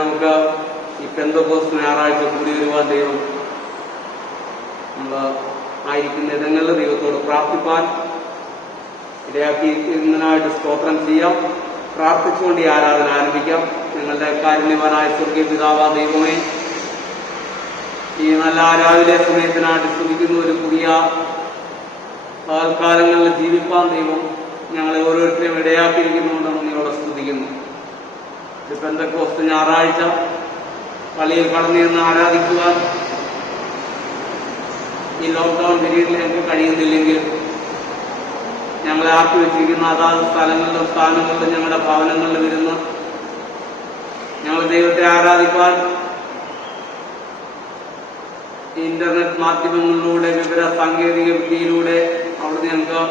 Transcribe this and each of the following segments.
നമുക്ക് ഈ പെന്തക്കോസ്ത് ഞായറാഴ്ച കൂടി വരുവാൻ ദൈവം നമ്മൾ ആയിരിക്കുന്ന ഇടങ്ങളിൽ ദൈവത്തോട് പ്രാർത്ഥിപ്പാൻ ഇടയാക്കി ഇന്നനായിട്ട് സ്തോത്രം ചെയ്യാം. പ്രാർത്ഥിച്ചുകൊണ്ട് ഈ ആരാധന ആരംഭിക്കാം. ഞങ്ങളുടെ കാരുണ്യവാനായ സ്വർഗീയ പിതാവാ ദൈവമേ, ഈ നല്ല രാവിലെ സമയത്തിനായിട്ട് ശ്രമിക്കുന്ന ഒരു പുതിയ കാലങ്ങളിൽ ജീവിപ്പാൻ ദൈവം ഞങ്ങളെ ഓരോരുത്തരെയും ഇടയാക്കിയിരിക്കുന്നുണ്ടെന്ന് നിങ്ങളെ സ്തുതിക്കുന്നു. ഇത് പെന്തക്കോസ്ത് ഞായറാഴ്ച പള്ളിയിൽ കടന്നു നിന്ന് ആരാധിക്കുവാൻ ഈ ലോക്ക്ഡൌൺ പീരീഡിൽ ഞങ്ങൾക്ക് കഴിയുന്നില്ലെങ്കിൽ ഞങ്ങളെ ആക്കി വെച്ചിരിക്കുന്ന അതാത് സ്ഥലങ്ങളിലും സ്ഥാനങ്ങളിലും ഞങ്ങളുടെ ഭവനങ്ങളിലും ഇരുന്ന് ഞങ്ങൾ ദൈവത്തെ ആരാധിക്കാൻ ഇന്റർനെറ്റ് മാധ്യമങ്ങളിലൂടെ വിവര സാങ്കേതിക വിദ്യയിലൂടെ അവിടുന്ന് ഞങ്ങൾക്ക്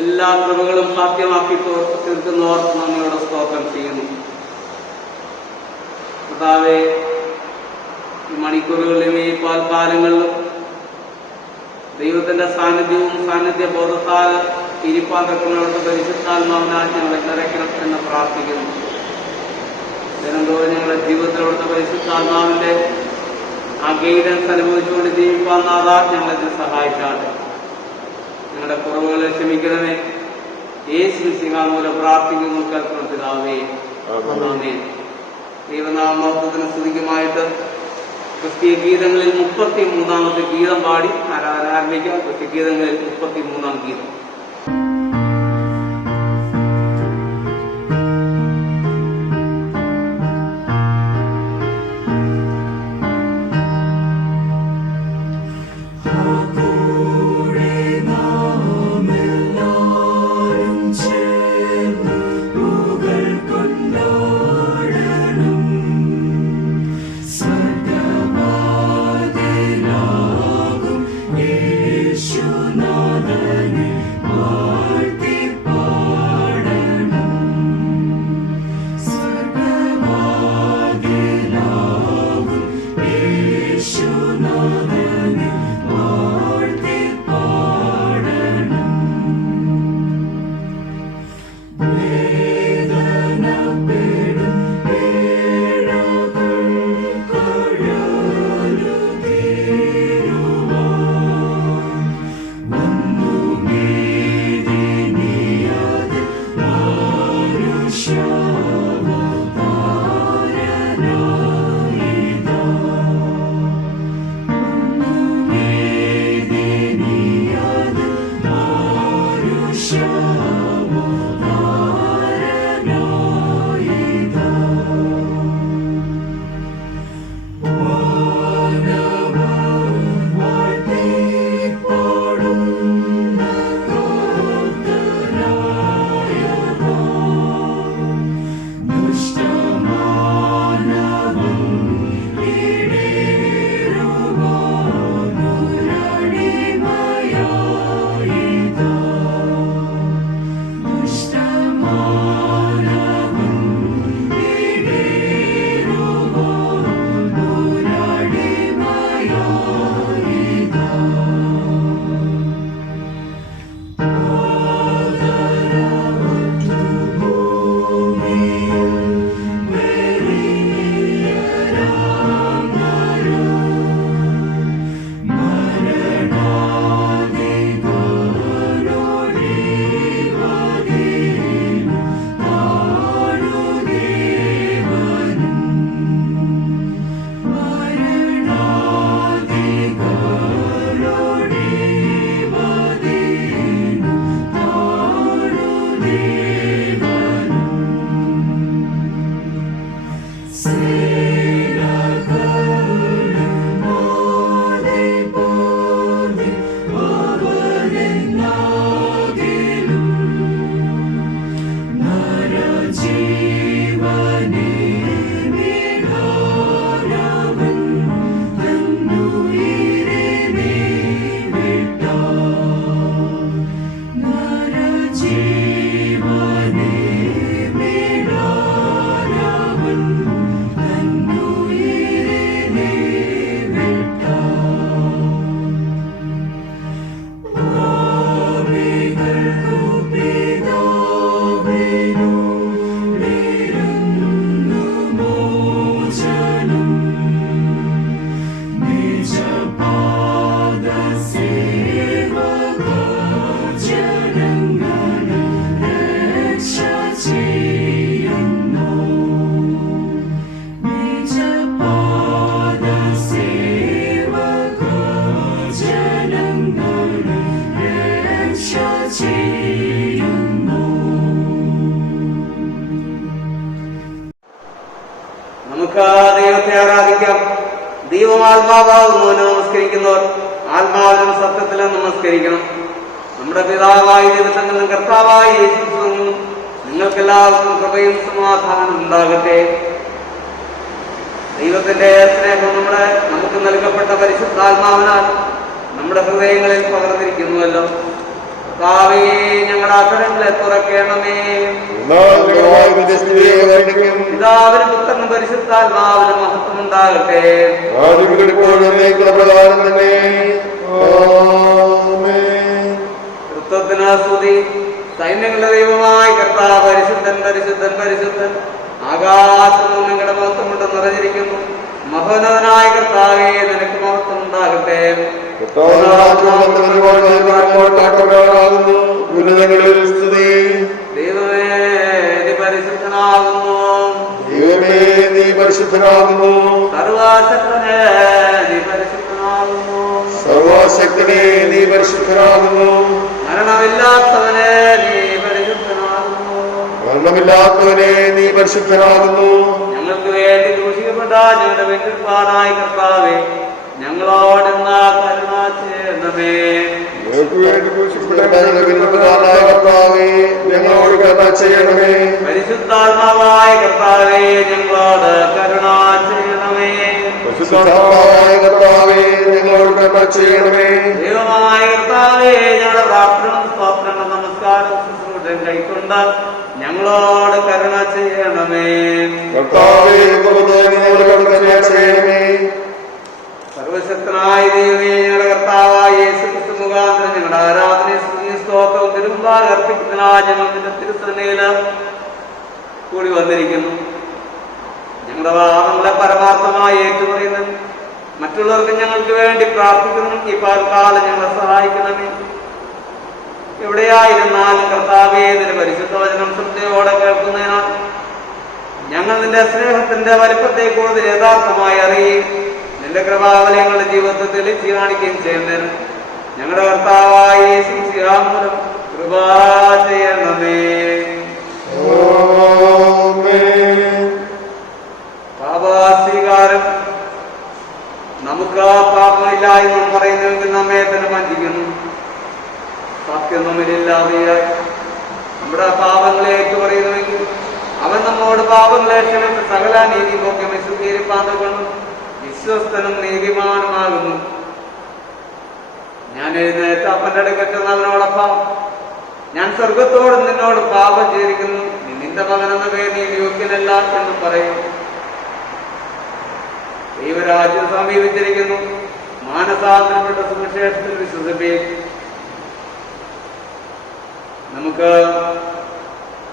എല്ലാ കൃപകളും സാധ്യമാക്കി തീർക്കുന്നവർ നന്ദിയോടെ സ്തോത്രം ചെയ്യുന്നു. കർത്താവേ, ഈ മണിക്കൂറുകളിലും ഈ പാൽക്കാലങ്ങളിലും ദൈവത്തിന്റെ സാന്നിധ്യവും സാന്നിധ്യ ബോധത്താൽ ഇരിപ്പാൻ തക്കുന്നവർക്ക് പരിശുദ്ധാത്മാവിനാൽ ഞങ്ങളെ നിറയ്ക്കണം എന്ന് പ്രാർത്ഥിക്കുന്നു. ദിനംതോറും ഞങ്ങളുടെ ജീവിതത്തിൽ അവിടുത്തെ പരിശുദ്ധാത്മാവിന്റെ ആ ഗൈഡൻസ് അനുഭവിച്ചുകൊണ്ട് ജീവിപ്പാൻ നാഥാ ഞങ്ങളെ സഹായിച്ചാട്ടെ. ഞങ്ങളുടെ കുറവുകളെ ക്ഷമിക്കണമേ. യേശു മിശിഹ മൂലം പ്രാർത്ഥിക്കുന്നു കേൾക്കണം പിതാവേ, ആമേൻ. ദൈവനാമത്തിന് സ്തുതിക്കുമായിട്ട് ക്രിസ്തീയ ഗീതങ്ങളിൽ 33-ാമത്തെ ഗീതം പാടി ആരാധന ആരംഭിക്കാം. ക്രിസ്തീയ ഗീതങ്ങളിൽ 33-ാം ഗീതം. യേശുനാഥനെ നമുക്ക് ദൈവത്തെ ആരാധിക്കാം. ദൈവം ആത്മാവാകുന്നവനെ നമസ്കരിക്കുന്നവർ ആത്മാവിനും സത്യത്തിലും നമസ്കരിക്കണം. നമ്മുടെ പിതാവായ ദൈവത്തിനും കർത്താവായ യേശുവിനും നിങ്ങൾക്കെല്ലാവർക്കും കൃപയും സമാധാനം ഉണ്ടാകട്ടെ. ദൈവത്തിന്റെ സ്നേഹം നമുക്ക് നൽകപ്പെട്ട പരിശുദ്ധാത്മാവിനാൽ നമ്മുടെ ഹൃദയങ്ങളിൽ പകർന്നിരിക്കുന്നുവല്ലോ. കർത്താവേ, ഞങ്ങളുടെ അധരങ്ങളെ തുറക്കണമേ. പിതാവിനും പുത്രനും പരിശുദ്ധാത്മാവിനും മഹത്വം ഉണ്ടാകട്ടെ. കർത്തൃത്വത്തിന് സ്തുതി. സൈന്യങ്ങളുടെ ദൈവമായ കർത്താവ് പരിശുദ്ധൻ പരിശുദ്ധൻ പരിശുദ്ധൻ. ആകാശവും നിങ്ങളുടെ മഹത്വം കൊണ്ട് നിറഞ്ഞിരിക്കുന്നു. മഹോന്നതനായ കർത്താവേ, നിനക്ക് മഹത്വം ഉണ്ടാകട്ടെ. ദൈവമേ, നീ പരിശുദ്ധനാകുന്നു. നീ പരിശുദ്ധനാകുന്നു. സർവശക്തനെ നീ പരിശുദ്ധനാകുന്നു. സർവശക്തനെ നീ പരിശുദ്ധനാകുന്നു. മരണമില്ലാത്തവനെ നീ പരിശുദ്ധനാകുന്നു. മരണമില്ലാത്തവനെ നീ പരിശുദ്ധനാകുന്നു. ഞങ്ങൾക്ക് വേണ്ടി ക്രൂശിക്കപ്പെട്ട ഞങ്ങളുടെ വെട്ടിപ്പാനായ കർത്താവേ, ഞങ്ങളോടെന്ന കരുണ ചെയ്യണമേ. ഞങ്ങളോട് കരുണ ചെയ്യണമേ. പരിശുദ്ധാത്മാവായ കർത്താവേ, ഞങ്ങളോട് കരുണ ചെയ്യണമേ. പരിശുദ്ധാത്മാവായ കർത്താവേ, ഞങ്ങളോട് കരുണ ചെയ്യണമേ. ദൈവമായ കർത്താവേ, ഞങ്ങളുടെ പ്രാർത്ഥനയും സ്തോത്രങ്ങളും നമസ്കാരം ശുശ്രൂഷയും കൈക്കൊണ്ട് ഞങ്ങളോട് കരുണ ചെയ്യണമേ. കർത്താവേ, ഞങ്ങളോട് കരുണ ചെയ്യണമേ. സർവശക്തനായ ദൈവമേ, ഞങ്ങളുടെ കർത്താവായ യേശുക്രിസ്തു മുഖാന്തരം ഞങ്ങളുടെ ആരാധനയും സ്തുതിയും സ്തോത്രവും തിരുമുമ്പാകെ അർപ്പിക്കുന്നതിനായി ഞങ്ങൾ നിന്റെ തിരുസന്നിധിയിൽ കൂടി വന്നിരിക്കുന്നു. ഞങ്ങളുടെ വാദങ്ങളെ പരമാർത്ഥമായി ഏറ്റുപറയുന്നത് മറ്റുള്ളവർക്ക് ഞങ്ങൾക്ക് വേണ്ടി പ്രാർത്ഥിക്കണം. ഈ കാലം ഞങ്ങളെ സഹായിക്കണമേ. എവിടെയായിരുന്നാലും കർത്താവേ, നിന്റെ പരിശുദ്ധ വചനം ശ്രദ്ധയോടെ കേൾക്കുന്നതിനാൽ ഞങ്ങൾ നിന്റെ സ്നേഹത്തിന്റെ വലിപ്പത്തെ കൂടുതൽ യഥാർത്ഥമായി അറിയുകയും നിന്റെ കൃപാവലയങ്ങളുടെ ജീവിതത്തിൽ തെളിച്ച് കാണിക്കുകയും ചെയ്യുന്നതിന് ഞങ്ങളുടെ കർത്താവായ യേശുമിശിഹാ മൂലം കൃപ ചെയ്യണമേ. പാപസ്വീകാരം. നമുക്ക് പാപമില്ല എന്ന് പറയുന്നുവെങ്കിൽ നമ്മെ തന്നെ വഞ്ചിക്കുന്നു. സത്യം നമ്മളില്ലാതെയായി നമ്മുടെ പാപങ്ങളെ ഏറ്റുപറയുന്നുവെങ്കിൽ അവൻ നമ്മോട് പാപങ്ങളെ ക്ഷമിച്ച് സകല നീതി നോക്കി വിശുദ്ധീകരിപ്പാതുകൊണ്ടും വിശ്വസ്തനും നീതിമാനുമാകുന്നു. ഞാൻ എഴുന്നേറ്റ് അപ്പന്റെ അടുക്കൽ ചെന്ന് അവനോടൊപ്പം, ഞാൻ സ്വർഗത്തോടും നിന്നോട് പാപം ചെയ്തിരിക്കുന്നു, നിന്റെ മകനെന്ന പേര് നീ യോഗ്യനല്ല എന്നും പറയും. ദൈവരാജ്യം സമീപിച്ചിരിക്കുന്നു. മാനസാന്തരപ്പെട്ട സുവിശേഷത്തിൽ വിശ്വസിപ്പിക്കും. നമുക്ക്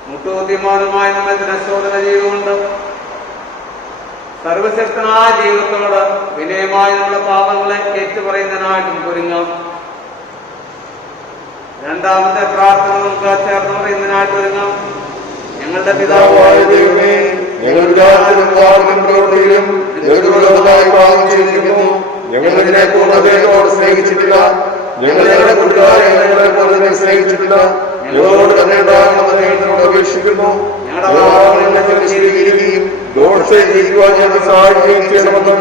മുട്ടുബുദ്ധിമാനുമായി നമ്മെ ശോധന ചെയ്തുകൊണ്ട് സർവശക്തനായ ദൈവത്തോട് വിനയമായി നമ്മുടെ പാപങ്ങളെ ഏറ്റുപറയുന്നതിനായിട്ട് നമുക്ക് ഒരുങ്ങാം. രണ്ടാമത്തെ പ്രാർത്ഥന നമുക്ക് ചേർന്ന് പറയുന്നതിനായിട്ട് ഒരുങ്ങാം. ഞങ്ങളുടെ പിതാവായ ദൈവമേ, ഞങ്ങൾ ഞങ്ങളതിനെ പൂർണ്ണതയോട് സ്നേഹിച്ചിട്ടില്ല. ഞങ്ങൾ ഞങ്ങളുടെ കൂട്ടുകാരെ പോലെ തന്നെ സ്നേഹിച്ചിട്ടില്ല. ഞങ്ങളോട് തന്നെ ഉണ്ടാകണമെന്ന് അപേക്ഷിക്കുന്നു. ഞങ്ങൾ സഹായിക്കുകയും ചെയ്യണമെന്ന്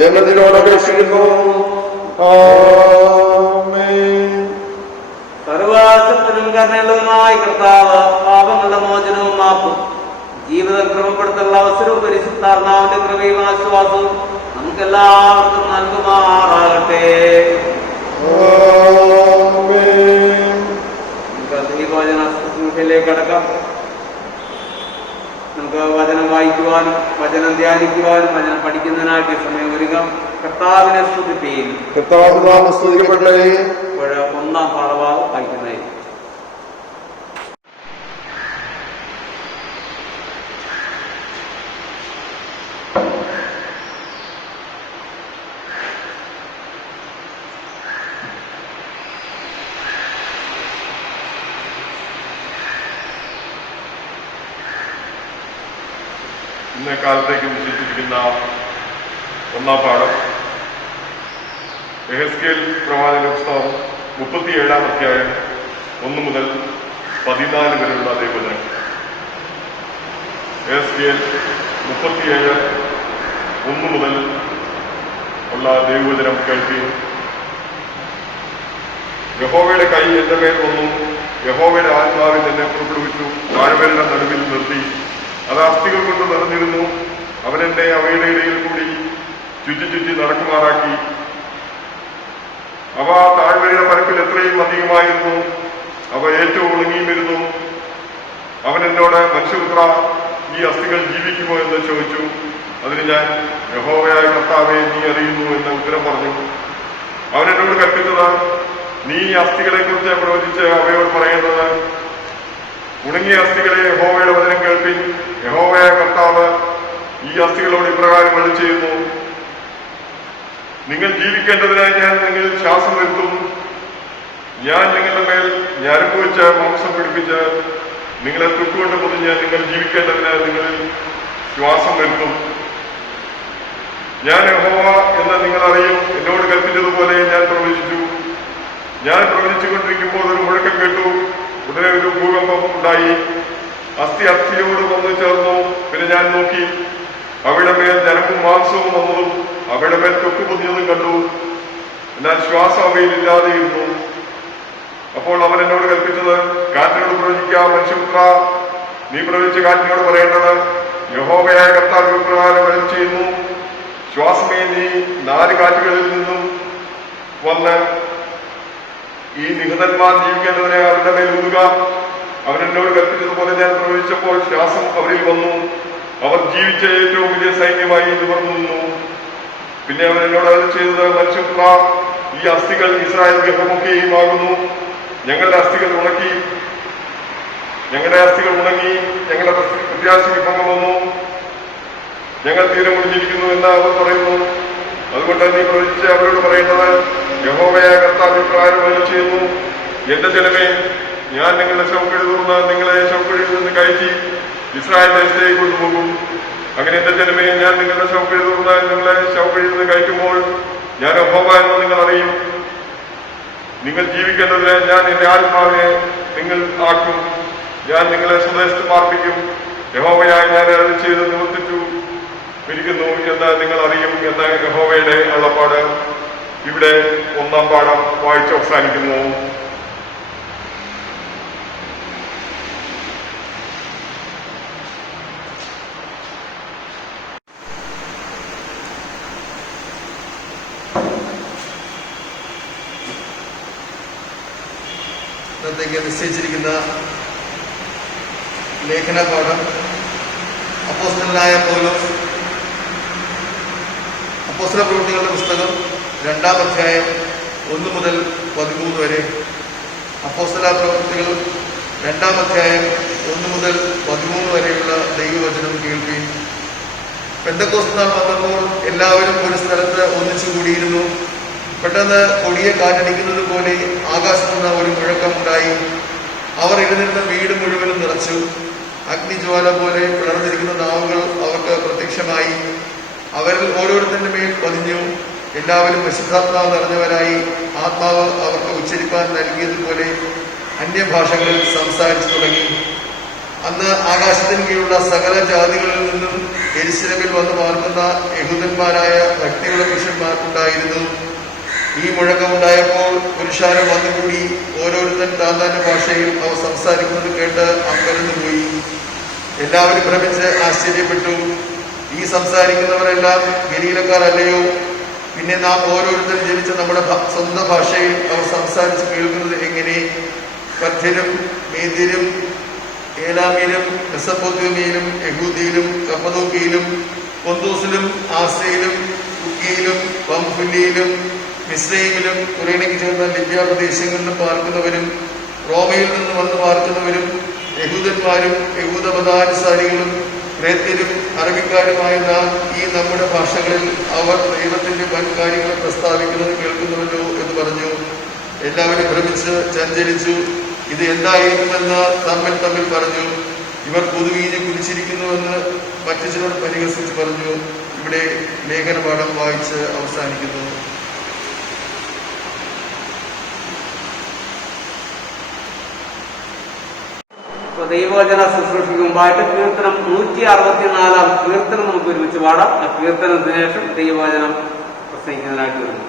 ഞങ്ങൾ നിന്നോട് അപേക്ഷിക്കുന്നു. സർവശക്തനും കരുണയുള്ളതുമായ കർത്താവ്, പാപങ്ങളുടെ മോചനവും മാപ്പും ജീവിതം ക്രമപ്പെടുത്തുള്ള അവസരവും പരിശുദ്ധാത്മാവിന്റെ കൃപയും ആശ്വാസവും നമുക്കെല്ലാവർക്കും നൽകുമാറാകട്ടെ. നമുക്ക് ദൈവവചന ശുശ്രൂഷയിലേക്ക് കടക്കാം. നമുക്ക് വചനം വായിക്കുവാനും വചനം ധ്യാനിക്കുവാനും വചനം പഠിക്കുന്നതിനായിട്ട് സമയം ഒരുങ്ങാം. കർത്താവിനെ സ്തുതിപ്പീൻ. ഒന്നാം പാഠഭാഗം വായിക്കുന്നതായി. ഇന്നേ കാലത്തേക്ക് വിശേഷിപ്പിക്കുന്ന ഒന്നാം പാഠം യെഹെസ്കേൽ പ്രവാചക പുസ്തകം 37-ാം അധ്യായം 1 മുതൽ 14 വരെയുള്ള ദൈവവചനം. ASKL 37:1 മുതൽ ഉള്ള ദൈവവചനം കേൾക്കുകയും യഹോവയുടെ കൈ എന്റെ മേൽ വന്നു, യഹോവയുടെ ആത്മാവിൽ എന്നെ പുറപ്പെടുവിച്ചു, താഴ്വരയുടെ നടുവിൽ നിർത്തി, അത് അസ്ഥികൾ കൊണ്ട് നിറഞ്ഞിരുന്നു. അവൻ എന്നെ അവയുടെ ഇടയിൽ കൂടി ചുറ്റി നടക്കുമാറാക്കി. അവ താഴ്വരയുടെ പരപ്പിൽ എത്രയും അധികമായിരുന്നു, അവ ഏറ്റവും ഉണങ്ങിയുമിരുന്നു. അവൻ എന്നോട്, മനുഷ്യപുത്ര, ഈ അസ്ഥികൾ ജീവിക്കുമോ എന്ന് ചോദിച്ചു. അതിന് ഞാൻ, യഹോവയായ കർത്താവേ, നീ അറിയുന്നു എന്ന് ഉത്തരം പറഞ്ഞു. അവൻ എന്നോട് കൽപ്പിച്ചത്, നീ ഈ അസ്ഥികളെ കുറിച്ച് പ്രവചിച്ച് അവയോട് പറയേണ്ടത്, ഉണങ്ങിയ അസ്ഥികളെ യഹോവയുടെ വചനം കേൾപ്പിൻ. യഹോവയായ കർത്താവ് ഈ അസ്ഥികളോട് ഇപ്രകാരം അരുളി ചെയ്യുന്നു, നിങ്ങൾ ജീവിക്കേണ്ടതിനായി ഞാൻ നിങ്ങളിൽ ശ്വാസം വരുത്തും. ഞാൻ നിങ്ങളുടെ മേൽ ഞരമ്പ് വെച്ച് മാംസം പിടിപ്പിച്ച് നിങ്ങളെ തൊട്ടുകൊണ്ട് പൊതിഞ്ഞ് നിങ്ങൾ ജീവിക്കേണ്ടതിനായി നിങ്ങളിൽ ശ്വാസം വരുത്തും. ഞാൻ യഹോവ എന്ന് നിങ്ങൾ അറിയും. എന്നോട് കൽപ്പിച്ചതുപോലെ ഞാൻ പ്രവചിച്ചു. ഞാൻ പ്രവചിച്ചുകൊണ്ടിരിക്കുമ്പോൾ ഒരു മുഴക്കം കേട്ടു. ഉടനെ ഒരു ഭൂകമ്പം ഉണ്ടായി. അസ്ഥി അസ്ഥിയോട് വന്നു ചേർന്നു. പിന്നെ ഞാൻ നോക്കി, അവയുടെ മേൽ ഞരമ്പും മാംസവും വന്നതും അവയുടെ മേൽ തൊക്കു പൊതിഞ്ഞതും കണ്ടു. എന്നാൽ ശ്വാസം അവയിൽ ഇല്ലാതെയിരുന്നു. അപ്പോൾ അവൻ എന്നോട് കൽപ്പിച്ചത്, കാറ്റിനോട് പ്രവചിക്കാം. മനുഷ്യപുത്ര, നീ പ്രവചിച്ച കാറ്റിനോട് പറയേണ്ടത്, യഹോവയായ കർത്താവ് ഇപ്രകാരം അരുളി ചെയ്യുന്നു, ശ്വാസമേ, നീ 4 കാറ്റുകളിൽ നിന്നും വന്ന് ഈ നിഹതന്മാർ ജീവിക്കേണ്ടതിനെ അവരുടെ മേൽ ഊതുക. അവൻ എന്നോട് കൽപ്പിച്ചതുപോലെ ഞാൻ പ്രവചിച്ചപ്പോൾ ശ്വാസം അവരിൽ വന്നു. അവർ ജീവിച്ച ഏറ്റവും വലിയ സൈന്യമായി നിവർന്നു നിന്നു. പിന്നെ അവൻ എന്നോട് അത് ചെയ്തത്, മനുഷ്യപുത്ര, ഈ അസ്ഥികൾ ഇസ്രായേൽ ഗൃഹമൊക്കെയും ആകുന്നു. ഞങ്ങളുടെ അസ്ഥികൾ ഉണങ്ങി, ഞങ്ങളുടെ പ്രത്യാശ വിഭവം വന്നു, ഞങ്ങൾ തീരെ മുടിഞ്ഞിരിക്കുന്നു എന്ന് അവർ പറയുന്നു. അതുകൊണ്ട് നീ പ്രവചിച്ച് അവരോട് പറയേണ്ടത്, യഹോവയായ കർത്താവ് ഇപ്രകാരം അരുളി ചെയ്യുന്നു, എന്റെ ജനമേ, ഞാൻ നിങ്ങളുടെ ശവക്കുഴി തുറന്ന് നിങ്ങളെ ശവക്കുഴിയിൽ നിന്ന് കയറ്റി ഇസ്രായേൽ ദേശത്തേക്ക് കൊണ്ടുപോകും. അങ്ങനെ എന്റെ ജനമേ, ഞാൻ നിങ്ങളുടെ ശവക്കുഴി തുറന്ന് നിങ്ങളെ ശവക്കുഴിയിൽ നിന്ന് കയറ്റുമ്പോൾ ഞാൻ യഹോവ എന്ന് നിങ്ങൾ അറിയും. നിങ്ങൾ ജീവിക്കേണ്ടതിന് ഞാൻ എന്റെ ആത്മാവിനെ നിങ്ങൾ ആക്കും. ഞാൻ നിങ്ങളെ സ്വദേശത്ത് പാർപ്പിക്കും. യഹോവയായി ഞാൻ അരുളി ചെയ്ത് നിവർത്തിച്ചു ഇരിക്കുന്നു എന്ന് നിങ്ങൾ അറിയും എന്ന യഹോവയുടെ അരുളപ്പാട്. ഇവിടെ 1-ാം പാഠം വായിച്ച് അവസാനിക്കുന്നു. ഇന്നത്തേക്ക് നിശ്ചയിച്ചിരിക്കുന്ന ലേഖന പാഠം അപ്പോസ്തലനായ പൗലോസ് അപ്പോസ്തല പ്രവൃത്തികളുടെ പുസ്തകം 2-ാം അധ്യായം 1 മുതൽ 13 വരെ. അപ്പോസ്തല പ്രവൃത്തികൾ 2-ാം അധ്യായം 1 മുതൽ 13 വരെയുള്ള ദൈവവചനം കേൾക്കുകയും, പെന്തക്കോസ്ത് നാൾ വന്നപ്പോൾ എല്ലാവരും ഒരു സ്ഥലത്ത് ഒന്നിച്ചു കൂടിയിരുന്നു. പെട്ടെന്ന് കൊടിയ കാറ്റടിക്കുന്നത് പോലെ ആകാശത്തുനിന്ന് ഒരു മുഴക്കമുണ്ടായി. അവർ ഇരുന്നിരുന്ന വീട് മുഴുവനും നിറച്ചു. അഗ്നിജ്വാല പോലെ പിളർന്നിരിക്കുന്ന നാവുകൾ അവർക്ക് പ്രത്യക്ഷമായി. അവരിൽ ഓരോരുത്തരുടെ മേൽ പതിഞ്ഞു. എല്ലാവരും പരിശുദ്ധാത്മാവ് നിറഞ്ഞവരായി. ആത്മാവ് അവർക്ക് ഉച്ചരിപ്പാൻ നൽകിയതുപോലെ അന്യഭാഷകളിൽ സംസാരിച്ചു തുടങ്ങി. അന്ന് ആകാശത്തിന് കീഴിലുള്ള സകല ജാതികളിൽ നിന്നും യെരൂശലേമിൽ വന്ന് പാർക്കുന്ന യഹൂദന്മാരായ ഭക്തിയുള്ള പുരുഷന്മാർക്കുണ്ടായിരുന്നു. ഈ മുഴക്കമുണ്ടായപ്പോൾ പുരുഷാരം വന്നുകൂടി. ഓരോരുത്തൻ താന്താന്റെ ഭാഷയിൽ അവർ സംസാരിക്കുന്നത് കേട്ട് അമ്പരന്നുപോയി. എല്ലാവരും ഭ്രമിച്ച് ആശ്ചര്യപ്പെട്ടു. ഈ സംസാരിക്കുന്നവരെല്ലാം ഗലീലക്കാരല്ലയോ? പിന്നെ നാം ഓരോരുത്തരും ജനിച്ച നമ്മുടെ സ്വന്തം ഭാഷയിൽ അവർ സംസാരിച്ച് കേൾക്കുന്നത് എങ്ങനെ? പഥ്യരും മേദ്യരും ഏലാമിലും മെസൊപ്പൊത്താമ്യയിലും യഹൂദിയിലും കപ്പദോക്യയിലും പൊന്തൂസിലും ആസ്യയിലും തുർക്കിയിലും പംഫുല്യയിലും മിസ്രയീമിലും കുറേനയ്ക്ക് ചേർന്ന ലിബ്യ പ്രദേശങ്ങളിലും പാർക്കുന്നവരും റോമയിൽ നിന്ന് വന്ന് പാർക്കുന്നവരും യഹൂദന്മാരും യഹൂദമതാനുസാരികളും ക്രേത്യരും അറബിക്കാരുമായ നാം ഈ നമ്മുടെ ഭാഷകളിൽ അവർ ദൈവത്തിന്റെ വൻ കാര്യങ്ങളെ പ്രസ്താവിക്കുന്നത് കേൾക്കുന്നുവല്ലോ എന്ന് പറഞ്ഞു. എല്ലാവരും ഭ്രമിച്ച് ചഞ്ചലിച്ചു. ഇത് എന്തായിരിക്കുമെന്ന് തമ്മിൽ പറഞ്ഞു. ഇവർ പുതുവീഞ്ഞ് കുടിച്ചിരിക്കുന്നുവെന്ന് മറ്റു ചിലർ പരിഹസിച്ച് പറഞ്ഞു. ഇവിടെ ലേഖനപാഠം വായിച്ച് അവസാനിക്കുന്നു. ദൈവവചന ശുശ്രൂഷയ്ക്ക് മുമ്പായിട്ട് കീർത്തനം 164 കീർത്തനം നമുക്ക് ഒരുമിച്ച് പാടാം. ആ കീർത്തനത്തിന് ശേഷം ദൈവവചനം പ്രസംഗിക്കുന്നതിനായിട്ട് വരുന്നു.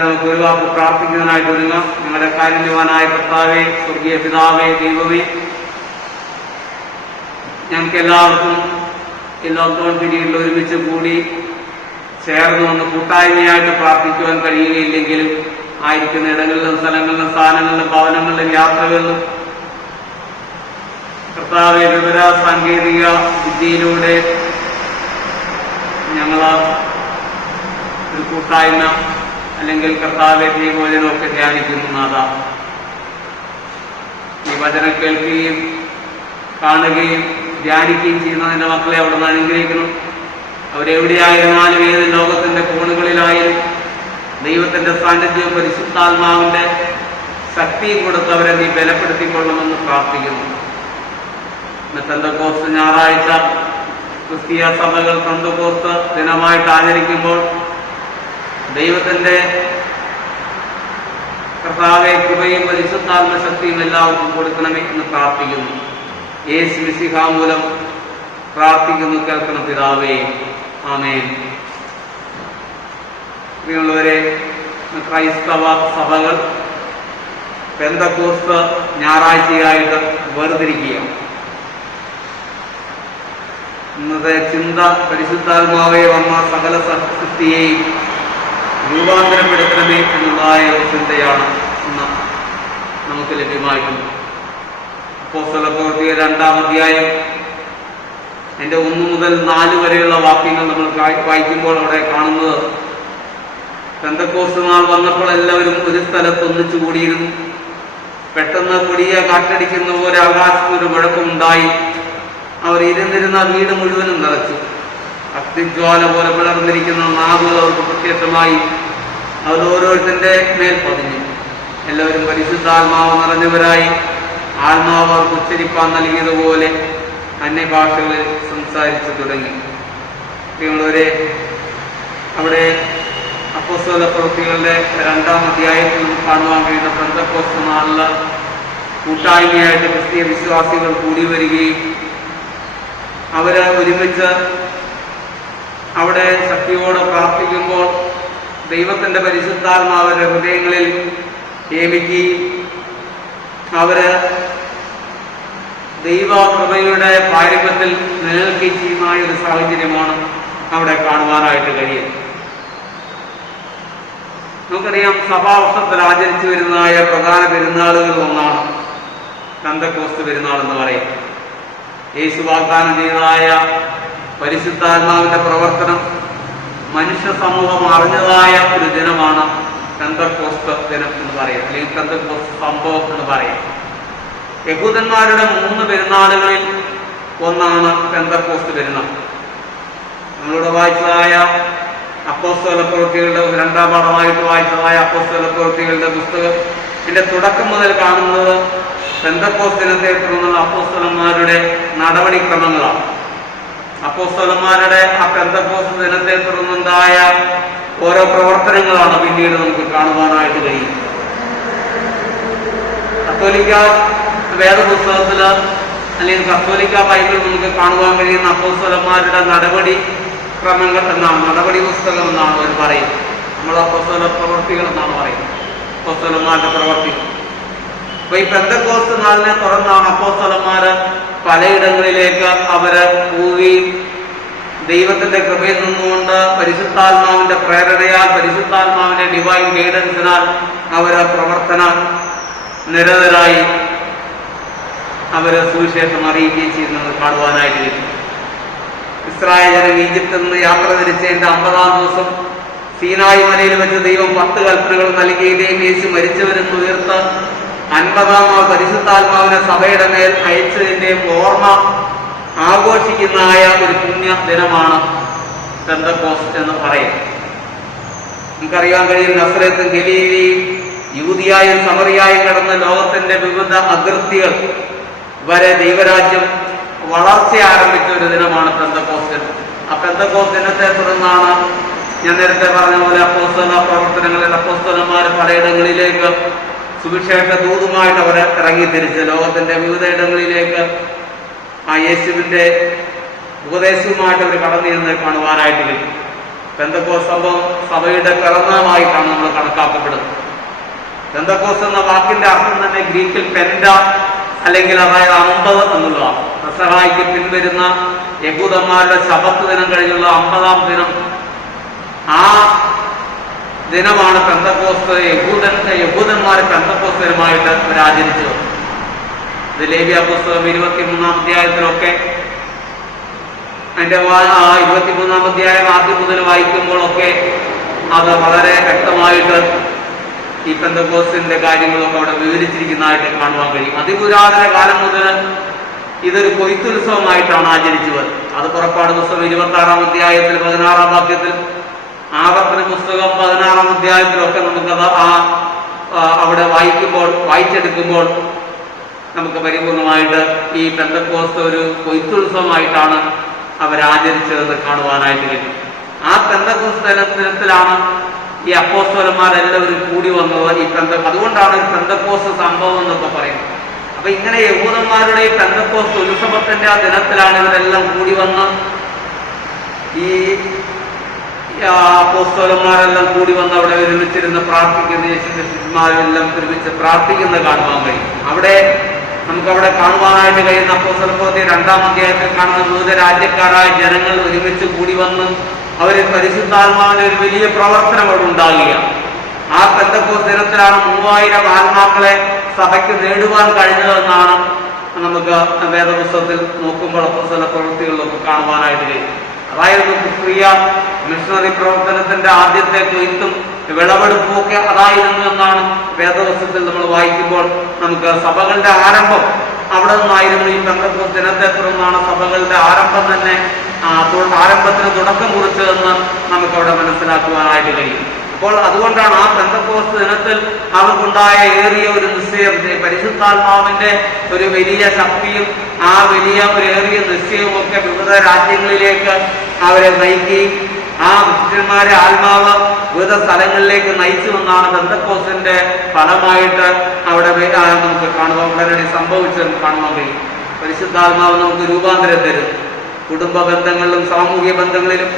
നമുക്ക് ഒരു വാക്ക് പ്രാർത്ഥിക്കുന്നതിനായിട്ട് ഒരുങ്ങാം. ഞങ്ങളുടെ കാരുണ്യവാനായ കർത്താവേ, സ്വർഗീയ പിതാവേ, ദൈവമേ, ഞങ്ങൾക്ക് എല്ലാവർക്കും ഈ ലോക്ക്ഡൌൺ പീരീഡിൽ ഒരുമിച്ച് കൂടി ചേർന്ന് വന്ന് കൂട്ടായ്മയായിട്ട് പ്രാർത്ഥിക്കുവാൻ കഴിയുകയില്ലെങ്കിലും ആയിരിക്കുന്ന ഇടങ്ങളിലും സ്ഥലങ്ങളിലും സ്ഥാനങ്ങളിലും ഭവനങ്ങളിലും യാത്രകളിലും കർത്താവെ വിവര സാങ്കേതിക വിദ്യയിലൂടെ ഞങ്ങൾ ഒരു കൂട്ടായ്മ അല്ലെങ്കിൽ കർത്താവെ ദൈവവചനമൊക്കെ ധ്യാനിക്കുന്നു. നാഥ, ഈ വചനം കേൾക്കുകയും കാണുകയും ധ്യാനിക്കുകയും ചെയ്യുന്നതിൻ്റെ മക്കളെ അവിടെ നിന്ന് അനുഗ്രഹിക്കണം. അവരെവിടെയായിരുന്നാലും ഏത് ലോകത്തിന്റെ കോണുകളിലായാലും ദൈവത്തിന്റെ സാന്നിധ്യവും പരിശുദ്ധാത്മാവിന്റെ ശക്തിയും കൊടുത്ത് അവരെ നീ ബലപ്പെടുത്തിക്കൊള്ളണമെന്ന് പ്രാർത്ഥിക്കുന്നു. പെന്തക്കോസ്ത് ഞായറാഴ്ച ക്രിസ്തീയ സഭകൾ പെന്തക്കോസ്ത് ദിനമായിട്ട് ആചരിക്കുമ്പോൾ ദൈവത്തിന്റെ കർത്താവെ കൃപയും പരിശുദ്ധാത്മ ശക്തിയും എല്ലാവർക്കും കൊടുക്കണമേ എന്ന് പ്രാർത്ഥിക്കുന്നു. യേശു മിശിഹ മൂലം പ്രാർത്ഥിക്കുന്നു, കേൾക്കണം പിതാവേ, ആമേൻ. പ്രിയമുള്ളവരെ, ക്രൈസ്തവ സഭകൾ പെന്തക്കോസ്ത് ഞായറാഴ്ചയായിട്ട് വേർതിരിക്കുകയാണ്. ഇന്നത്തെ ചിന്ത പരിശുദ്ധാത്മാവേ വന്ന സകല സൃഷ്ടിയെയും രൂപാന്തരപ്പെടുത്തണമേ എന്നുള്ളതായ ഒരു ചിന്തയാണ് ഇന്ന് നമുക്ക് ലഭ്യമായിട്ടുള്ളത്. അപ്പോസ്തലപ്രവൃത്തിയുടെ 2-ാം അധ്യായം 1 മുതൽ 4 വരെയുള്ള വാക്യങ്ങൾ നമ്മൾ വായിക്കുമ്പോൾ അവിടെ കാണുന്നത്, പെന്തക്കോസ്ത് നാൾ വന്നപ്പോൾ എല്ലാവരും ഒരു സ്ഥലത്ത് ഒന്നിച്ചു കൂടിയിരുന്നു. പെട്ടെന്ന് കൊടിയ കാറ്റടിക്കുന്ന പോലെ ആകാശത്തൊരു മുഴക്കമുണ്ടായി. അവർ ഇരുന്നിരുന്ന വീട് മുഴുവനും നിറച്ചു. അഗ്നിജ്വാല പോലെ പിളർന്നിരിക്കുന്ന നാവുകൾ അവർക്ക് പ്രത്യക്ഷമായി. അത് ഓരോരുത്തരുടെ മേൽ പതിഞ്ഞു. എല്ലാവരും പരിശുദ്ധാത്മാവ് നിറഞ്ഞവരായി ആത്മാവ് അവർക്ക് ഉച്ചരിപ്പാൻ നൽകിയതുപോലെ അന്യഭാഷകളിൽ സംസാരിച്ചു തുടങ്ങി. നിങ്ങളൊരു അവിടെ അപ്പോസ്തല പ്രവൃത്തികളുടെ 2-ാം അധ്യായത്തിൽ കാണുവാൻ കഴിയുന്ന പെന്തക്കോസ്ത് നാളിൽ കൂട്ടായ്മയായിട്ട് ക്രിസ്തീയ വിശ്വാസികൾ കൂടി വരികയും അവര് ഒരുമിച്ച് അവിടെ ശക്തിയോടെ പ്രാർത്ഥിക്കുമ്പോൾ ദൈവത്തിന്റെ പരിശുദ്ധാത്മാവരുടെ ഹൃദയങ്ങളിൽ ഏമിക്കുകയും അവര് ദൈവകൃപയുടെ പാരമ്യത്തിൽ നിലനിൽക്കുകയും ചെയ്യുന്ന ഒരു സാഹചര്യമാണ് അവിടെ കാണുവാനായിട്ട് കഴിയും. നമുക്കറിയാം, സഭാവർഷത്തിൽ ആചരിച്ചു വരുന്നതായ പ്രധാന പെരുന്നാളുകൾ ഒന്നാണ് പെന്തക്കോസ്ത് പെരുന്നാൾ എന്ന് പറയും. യേശു വാഗ്ദാനം ചെയ്തതായ പരിശുദ്ധാത്മാവിന്റെ പ്രവർത്തനം മനുഷ്യ സമൂഹം അറിഞ്ഞതായ ഒരു ദിനമാണ് പെന്തക്കോസ്ത് ദിനം എന്ന് പറയും, അല്ലെങ്കിൽ പെന്തക്കോസ്ത് സംഭവം എന്ന് പറയും. യഹൂദന്മാരുടെ 3 പെരുന്നാളുകളിൽ ഒന്നാണ് പെന്തക്കോസ്ത് പെരുന്നാൾ. നമ്മളിവിടെ വായിച്ചതായ അപ്പോസ്തല പ്രവൃത്തികളുടെ 2-ാം പാഠമായിട്ട് വായിച്ചതായ അപ്പോസ്തല പ്രവൃത്തികളുടെ പുസ്തകത്തിന്റെ തുടക്കം മുതൽ കാണുന്നത് പെന്തക്കോസ്ത് ദിനത്തെ തുടർന്നുള്ള അപ്പോസ്തലന്മാരുടെ നടപടിക്രമങ്ങളാണ്. അപ്പോസ്തലന്മാരുടെ ആ പെന്തക്കോസ്ത് ദിനത്തെ തുടർന്നുണ്ടായ ഓരോ പ്രവർത്തനങ്ങളാണ് പിന്നീട് നമുക്ക് കാണുവാനായിട്ട് കഴിയും. കത്തോലിക്ക വേദപുസ്തകത്തില് അല്ലെങ്കിൽ കത്തോലിക്ക ബൈബിൾ നമുക്ക് കാണുവാൻ കഴിയുന്ന അപ്പോസ്തലന്മാരുടെ നടപടി ക്രമങ്ങൾ എന്നാണ്, നടപടി പുസ്തകം എന്നാണ് അവർ പറയുന്നത്. നമ്മൾ അപ്പോസ്തല പ്രവർത്തികൾ എന്നാണ് പറയുന്നത്, അപ്പോസ്തലന്മാരുടെ പ്രവർത്തി. അപ്പൊ ഈ പെന്തക്കോസ്ത് നാളിനെ തുടർന്നാണ് അപ്പോസ്തലന്മാര് പലയിടങ്ങളിലേക്ക് അവര് പോവുകയും ദൈവത്തിന്റെ കൃപയിൽ നിന്നുകൊണ്ട് പരിശുദ്ധാത്മാവിന്റെ പ്രേരണയാൽ, പരിശുദ്ധാത്മാവിന്റെ ഡിവൈൻ ഗൈഡൻസിനാൽ അവര് പ്രവർത്തന നിരതരായി അവര് സുവിശേഷം അറിയിക്കുകയും ചെയ്യുന്നത് കാണുവാനായിട്ട് കഴിയും. ഇസ്രായേൽ ജനം ഈജിപ്തിൽ നിന്ന് യാത്ര തിരിച്ചതിന്റെ 50-ാം ദിവസം സീനായി മലയിൽ വെച്ച് ദൈവം 10 കൽപ്പനകൾ നൽകിയതേയും യേശു മരിച്ചവരും ഉയർത്ത് 50-ാം പരിശുദ്ധാത്മാവിനെ സഭയുടെ മേൽ അയച്ചതിന്റെയും ഓർമ്മ ആഘോഷിക്കുന്നതായ ഒരു പുണ്യ ദിനമാണ് പെന്തക്കോസ്ത് എന്ന് പറയുന്നത്. നമുക്കറിയാൻ കഴിയും, നസറേത്തും ഗലീലയും യൂദിയായും സമറിയായും കടന്ന ലോകത്തിന്റെ വിവിധ അതിർത്തികൾ വരെ ദൈവരാജ്യം വളർച്ച ആരംഭിച്ച ഒരു ദിനമാണ് പെന്തക്കോസ്ത്. ആ പെന്തക്കോസ്ത് ദിനത്തെ തുടർന്നാണ് ഞാൻ നേരത്തെ പറഞ്ഞ പോലെ അപ്പോസ്തല പ്രവർത്തനങ്ങളിൽ അപ്പോസ്തലന്മാർ പലയിടങ്ങളിലേക്ക് സുവിശേഷ ദൂതുമായിട്ട് അവർ ഇറങ്ങിത്തിരിച്ച് ലോകത്തിന്റെ വിവിധ ഇടങ്ങളിലേക്ക് ആ യേശുവിന്റെ ഉപദേശവുമായിട്ട് അവർ കടന്നു ചെന്ന് കാണുവാനായിട്ട് കഴിയും. പെന്തക്കോസ്ത് സംഭവം സഭയുടെ പിറന്നാളായിട്ടാണ് നമ്മൾ കണക്കാക്കപ്പെടുന്നത്. പെന്തക്കോസ്ത് എന്ന വാക്കിന്റെ അർത്ഥം തന്നെ ഗ്രീക്കിൽ പെൻഡ അല്ലെങ്കിൽ അതായത് 50 എന്നുള്ളതാണ്. പെസഹായ്ക്ക് പിൻവരുന്ന യഹൂദന്മാരുടെ ശബത്ത് ദിനം കഴിഞ്ഞുള്ള 50-ാം ദിനം, ആ ദിനമാണ് പെന്തക്കോസ്ത്. യഹൂദന്മാർ പെന്തക്കോസ്ത് ദിനമായിട്ട് ആചരിച്ചത്. ഇത് ലേവ്യ പുസ്തകം 23-ാം അധ്യായത്തിലൊക്കെ അതിന്റെ 23-ാം അധ്യായം ആദ്യം മുതൽ വായിക്കുമ്പോഴൊക്കെ അത് വളരെ വ്യക്തമായിട്ട് ഈ പെന്തക്കോസ്തിന്റെ കാര്യങ്ങളൊക്കെ അവിടെ വിവരിച്ചിരിക്കുന്നതായിട്ട് കാണുവാൻ കഴിയും. അതിപുരാതന കാലം മുതൽ ഇതൊരു കൊയ്ത്തുത്സവമായിട്ടാണ് ആചരിച്ചത്. അത് പുറപ്പാട് പുസ്തകം 26-ാം അധ്യായത്തിൽ 16-ാം വാക്യത്തിൽ, ആവർത്തന പുസ്തകം 16-ാം അധ്യായത്തിലൊക്കെ നമുക്കത് അവിടെ വായിച്ചെടുക്കുമ്പോൾ നമുക്ക് പരിപൂർണമായിട്ട് ഈ പെന്തക്കോസ്ത് ഒരു കൊയ്ത്തുത്സവമായിട്ടാണ് അവരാചരിച്ചതെന്ന് കാണുവാനായിട്ട് കഴിയും. ആ പെന്തക്കോസ്ത് ദിനത്തിലാണ് ഈ അപ്പോസ്തലന്മാരെല്ലാവരും കൂടി വന്നത്. അതുകൊണ്ടാണ് പെന്തക്കോസ്ത് സംഭവം എന്നൊക്കെ പറയുന്നത്. അപ്പൊ ഇങ്ങനെ യഹൂദന്മാരുടെ ഈ പെന്തക്കോസ്ത് ഉത്സവത്തിന്റെ ആ ദിനത്തിലാണ് ഇവരെല്ലാം കൂടി വന്ന് ഈ അപ്പോസ്തലന്മാരെല്ലാം കൂടി വന്ന് അവിടെ ഒരുമിച്ചിരുന്ന് പ്രാർത്ഥിക്കുന്ന, യേശുവിന്റെ ശിഷ്യന്മാരെല്ലാം ഒരുമിച്ച് പ്രാർത്ഥിക്കുന്ന കാണുവാൻ കഴിയും. അവിടെ നമുക്കവിടെ കാണുവാനായിട്ട് കഴിയുന്ന അപ്പോസ്തല പ്രവൃത്തി 2-ാം അധ്യായത്തിൽ കാണുന്ന വിവിധ രാജ്യക്കാരായ ജനങ്ങൾ ഒരുമിച്ച് കൂടി വന്ന് അവര് പരിശുദ്ധാത്മാവിന്റെ ഒരു വലിയ പ്രവർത്തനം അവിടെ ഉണ്ടാകുക. ആ പെന്തക്കോസ്ത് ദിനത്തിലാണ് 3000 ആത്മാക്കളെ സഭയ്ക്ക് നേടുവാൻ കഴിഞ്ഞതെന്നാണ് നമുക്ക് വേദപുസ്തകത്തിൽ നോക്കുമ്പോൾ അപ്പോസ്തല പ്രവൃത്തികളിലൊക്കെ കാണുവാനായിട്ട് കഴിയും. അതായിരുന്നു ക്രിസ്തീയ മിഷണറി പ്രവർത്തനത്തിന്റെ ആദ്യത്തെ കൊയ്ത്തും വിളവെടുപ്പും ഒക്കെ അതായിരുന്നു എന്നാണ് വേദപുസ്തകത്തിൽ നമ്മൾ വായിക്കുമ്പോൾ നമുക്ക് സഭകളുടെ ആരംഭം അവിടെ നിന്നായിരുന്നു ഈ പെന്തക്കോസ്ത് ദിനത്തെ തുടർന്നാണ് സഭകളുടെ ആരംഭം തന്നെ ആരംഭത്തിന് തുടക്കം കുറിച്ചതെന്ന് നമുക്കവിടെ മനസ്സിലാക്കുവാനായിട്ട് കഴിയും. അപ്പോൾ അതുകൊണ്ടാണ് ആ പെന്തക്കോസ്ത് ദിനത്തിൽ അവർക്കുണ്ടായ ഏറിയ ഒരു നിശ്ചയം, പരിശുദ്ധാത്മാവിന്റെ ഒരു വലിയ ശക്തിയും ആ വലിയ ഒരു ഏറിയ നിശ്ചയവും ഒക്കെ വിവിധ രാജ്യങ്ങളിലേക്ക് അവരെ നയിക്കുകയും ആ ശിഷ്യന്മാരെ ആത്മാവ് വിവിധ സ്ഥലങ്ങളിലേക്ക് നയിച്ചുവെന്നാണ് പെന്തക്കോസ്തിന്റെ ഫലമായിട്ട് അവിടെ നമുക്ക് കാണുവാൻ ഉടനടി സംഭവിച്ചതെന്ന് കാണുവാൻ കഴിയും. പരിശുദ്ധാത്മാവ് നമുക്ക് രൂപാന്തരം തരും. കുടുംബ ബന്ധങ്ങളിലും സാമൂഹിക ബന്ധങ്ങളിലും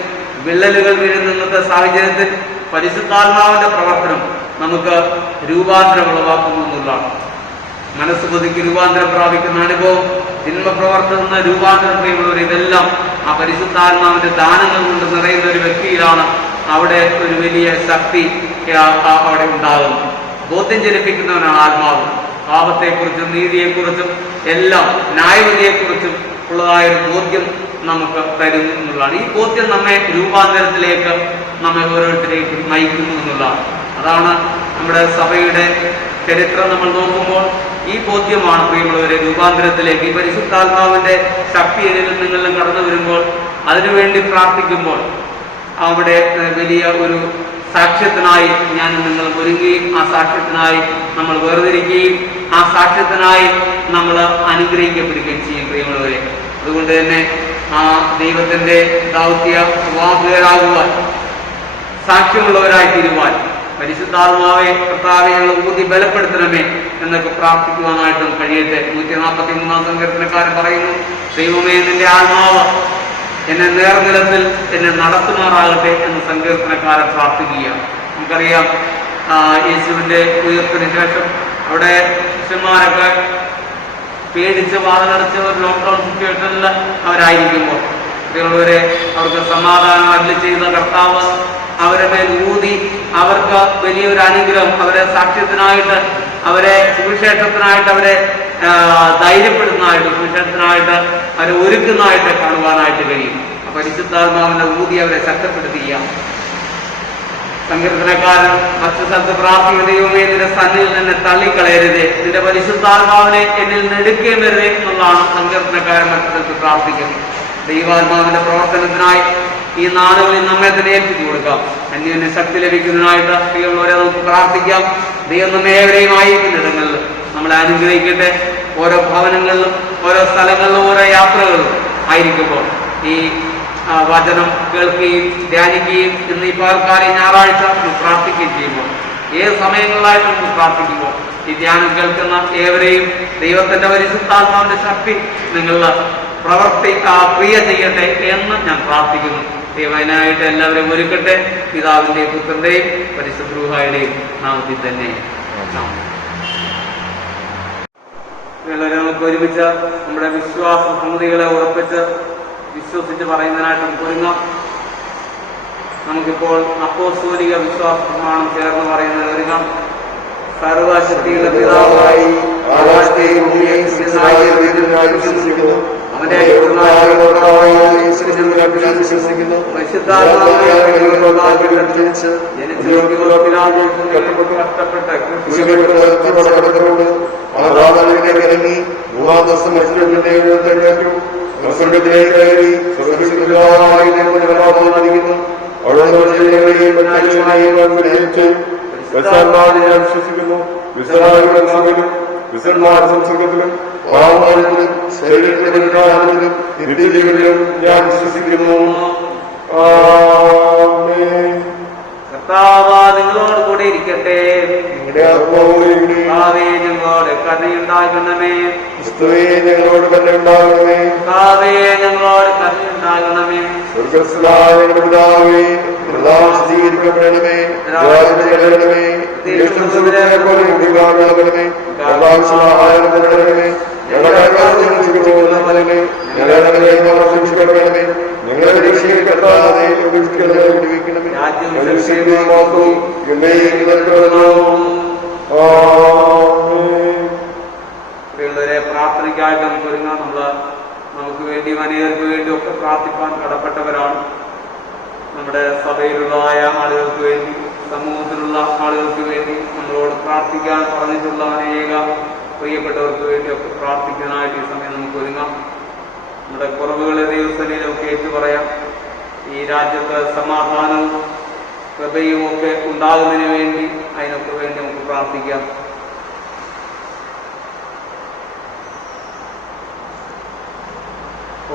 വിള്ളലുകൾ വീഴുന്ന ഇന്നത്തെ സാഹചര്യത്തിൽ പരിശുദ്ധാത്മാവിന്റെ പ്രവർത്തനം നമുക്ക് രൂപാന്തരം ഉളവാക്കുന്നു എന്നുള്ളതാണ്. മനസ്സ് പുതുക്കി രൂപാന്തരം പ്രാപിക്കുന്ന അനുഭവം, ജന്മപ്രവർത്തന രൂപാന്തരം ചെയ്യുന്നവർ, ഇതെല്ലാം ആ പരിശുദ്ധാത്മാവിന്റെ ദാനങ്ങൾ കൊണ്ട് നിറയുന്ന ഒരു വ്യക്തിയിലാണ് അവിടെ ഒരു വലിയ ശക്തി അവിടെ ഉണ്ടാകുന്നത്. ബോധ്യം ജനിപ്പിക്കുന്നവനാണ് ആത്മാവ്. പാപത്തെക്കുറിച്ചും നീതിയെക്കുറിച്ചും എല്ലാം, ന്യായവിധിയെക്കുറിച്ചും ഉള്ളതായ ഒരു ബോധ്യം നമുക്ക് തരുന്നു എന്നുള്ളതാണ്. ഈ ബോധ്യം നമ്മെ രൂപാന്തരത്തിലേക്ക് നമ്മെ ഓരോരുത്തരേക്കും നയിക്കുന്നു എന്നുള്ളതാണ്. അതാണ് നമ്മുടെ സഭയുടെ ചരിത്രം നമ്മൾ നോക്കുമ്പോൾ ഈ ബോധ്യമാണ് പ്രിയമുള്ളവരെ രൂപാന്തരത്തിലേക്ക്. ഈ പരിശുദ്ധാത്മാവിന്റെ ശക്തി എന്നിലും നിങ്ങളിലും കടന്നു വരുമ്പോൾ, അതിനുവേണ്ടി പ്രാർത്ഥിക്കുമ്പോൾ അവിടെ വലിയ ഒരു സാക്ഷ്യത്തിനായി ഞാൻ നിങ്ങൾ ഒരുങ്ങുകയും ആ സാക്ഷ്യത്തിനായി നമ്മൾ വേർതിരിക്കുകയും ആ സാക്ഷ്യത്തിനായി നമ്മൾ അനുഗ്രഹിക്കപ്പെടുകയും ചെയ്യും പ്രിയമുള്ളവരെ. അതുകൊണ്ട് തന്നെ ആ ദൈവത്തിന്റെ ദൗത്യ വാഹകരാകുവാൻ, സാക്ഷ്യമുള്ളവരായി തീരുവാൻ പരിശുദ്ധാത്മാവെ കർത്താവെ ഞങ്ങൾ ഊതി ബലപ്പെടുത്തണമേ എന്നൊക്കെ പ്രാർത്ഥിക്കുവാനായിട്ടും കഴിയട്ടെ. 143 സങ്കീർത്തനക്കാരൻ പറയുന്നു, ദൈവമേ നിന്റെ ആത്മാവ് എന്നെ നേർനിലത്തിൽ എന്നെ നടത്തുമാറാകട്ടെ എന്ന് സങ്കീർത്തനക്കാരൻ പ്രാർത്ഥിക്കുകയാണ്. നമുക്കറിയാം യേശുവിന്റെ ഉയർപ്പിന് ശേഷം അവിടെ ശിഷ്യന്മാരൊക്കെ പേടിച്ച് വാതിലടച്ച് ഒരു ലോക്ക്ഡൌൺ സിറ്റുവേഷനിൽ അവരായിരിക്കുമ്പോൾ കുട്ടികളവരെ അവർക്ക് സമാധാനം അരുളി ചെയ്ത കർത്താവ് അവരെ മേൽ ഊതി അവർക്ക് വലിയൊരു അനുഗ്രഹം, അവരെ സാക്ഷ്യത്തിനായിട്ട്, അവരെ സുവിശേഷത്തിനായിട്ട്, അവരെ ധൈര്യപ്പെടുന്നതായിട്ട്, സുവിശേഷത്തിനായിട്ട് അവരെ ഒരുക്കുന്നതായിട്ട് കാണുവാനായിട്ട് കഴിയും. പരിശുദ്ധാത്മാവിനെ ഊതി അവരെ ശക്തപ്പെടുത്തുക. സങ്കീർത്തനക്കാരൻ മറ്റു സ്ഥലത്ത് പ്രാർത്ഥിക്കുന്ന ദൈവമേ നിന്റെ സന്നിധിയിൽ നിന്നെ തള്ളിക്കളയരുതേ, നിന്റെ പരിശുദ്ധാത്മാവിനെ എന്നിൽ നെടുക്കേണ്ടരുതേ എന്നുള്ളതാണ് സങ്കീർത്തനക്കാരൻ മറ്റു സ്ഥലത്ത് പ്രാർത്ഥിക്കുന്നത്. ദൈവാത്മാവിന്റെ പ്രവർത്തനത്തിനായി ഈ നാളുകളിൽ നമ്മെ തന്നെ ഏൽപ്പിച്ചു കൊടുക്കാം. അന്യോന്യ ശക്തി ലഭിക്കുന്നതിനായിട്ട് സ്ത്രീകളോരെ നമുക്ക് പ്രാർത്ഥിക്കാം. ദൈവം നമ്മെ ഏവരെയും ആയിരിക്കുന്നിടങ്ങളിൽ നമ്മളെ അനുഗ്രഹിക്കട്ടെ. ഓരോ ഭവനങ്ങളിലും ഓരോ സ്ഥലങ്ങളിലും ഓരോ യാത്രകളിലും ആയിരിക്കുമ്പോൾ ഈ വചനം കേൾക്കുകയും ധ്യാനിക്കുകയും ഇന്ന് ഈ പകൽക്കാല ഞായറാഴ്ച പ്രാർത്ഥിക്കുകയും ചെയ്യുമ്പോൾ, ഏത് സമയങ്ങളിലായിട്ട് നമുക്ക് പ്രാർത്ഥിക്കുമ്പോൾ ഈ ധ്യാനം കേൾക്കുന്ന ഏവരെയും ദൈവത്തിന്റെ പരിശുദ്ധാത്മാവിന്റെ ശക്തി നിങ്ങളുടെ പ്രവർത്തി ക്രിയ ചെയ്യട്ടെ എന്ന് ഞാൻ പ്രാർത്ഥിക്കുന്നു. ദൈവനായിട്ട് എല്ലാവരെയും ഒരുക്കട്ടെ. പിതാവിന്റെയും പുത്രന്റെയും പരിശുദ്ധ റൂഹായുടെയും നാമത്തിൽ തന്നെ. നമുക്ക് ഒരുമിച്ച് നമ്മുടെ വിശ്വാസ സംഗതികളെ ഉറപ്പിച്ച് വിശ്വസിച്ച് പറയുന്നതിനായിട്ട് നമുക്ക് ഒരുങ്ങാം. നമുക്കിപ്പോൾ അപ്പോസ്തോലിക വിശ്വാസ പ്രമാണം ചേർന്ന് പറയുന്നത് ഒരുങ്ങാം. സർവശക്തിയുടെ പിതാവായി ആകാശത്തെയും ഭൂമിയെയും വിശ്വസിക്കുന്നു. അവന്റെ വിശ്വസിക്കുന്നു. ഇറങ്ങി 3-ാം ദിവസം മനുഷ്യരുടെ സ്വർഗത്തിലേക്ക് കയറി സ്വർഗത്തിലായിരിക്കുന്നു. വിശ്വസിക്കുന്നു. വിശ്വന്മാരുടെ സംസർഗത്തിലും പാവങ്ങളിലും ശരീരത്തിലും നിത്യജീവനിലും ഞാൻ വിശ്വസിക്കുന്നു. നിങ്ങളോട് കൂടെ ഇരിക്കട്ടെ. ഞങ്ങളോട് കരുണയുണ്ടാകണമേ. ഞങ്ങളോട് കരുണയുണ്ടാകണമേ. ഞങ്ങളോട് കരുണയുണ്ടാകണമേ. സ്വർഗസ്ഥനായ പിതാവേ, സ്ഥിരീകരിക്കപ്പെടണമേ. രാജ്യപ്പെടണമേ. ഞങ്ങളെ രക്ഷയിൽപ്പെടാതെ വിടുവിക്കണമേ. പ്രാർത്ഥനയ്ക്കായിട്ട് നമുക്ക് ഒരുങ്ങാം. നമുക്ക് വേണ്ടി അനേകർക്ക് വേണ്ടി ഒക്കെ പ്രാർത്ഥിക്കാൻ കടപ്പെട്ടവരാണ്. നമ്മുടെ സഭയിലുള്ളതായ ആളുകൾക്ക് വേണ്ടി, സമൂഹത്തിലുള്ള ആളുകൾക്ക് വേണ്ടി നമ്മളോട് പ്രാർത്ഥിക്കാൻ പറഞ്ഞിട്ടുള്ള അനേക പ്രിയപ്പെട്ടവർക്ക് വേണ്ടിയൊക്കെ പ്രാർത്ഥിക്കാനായിട്ട് ഈ സമയം നമുക്ക് ഒരുങ്ങാം. നമ്മുടെ കുറവുകളെ ദൈവസന്നിധിയിലൊക്കെ ഏറ്റുപറയാം. ഈ രാജ്യത്ത് സമാധാനവും കൃപയും ഒക്കെ ഉണ്ടാകുന്നതിന് വേണ്ടി അതിനൊക്കെ വേണ്ടി നമുക്ക് പ്രാർത്ഥിക്കാം.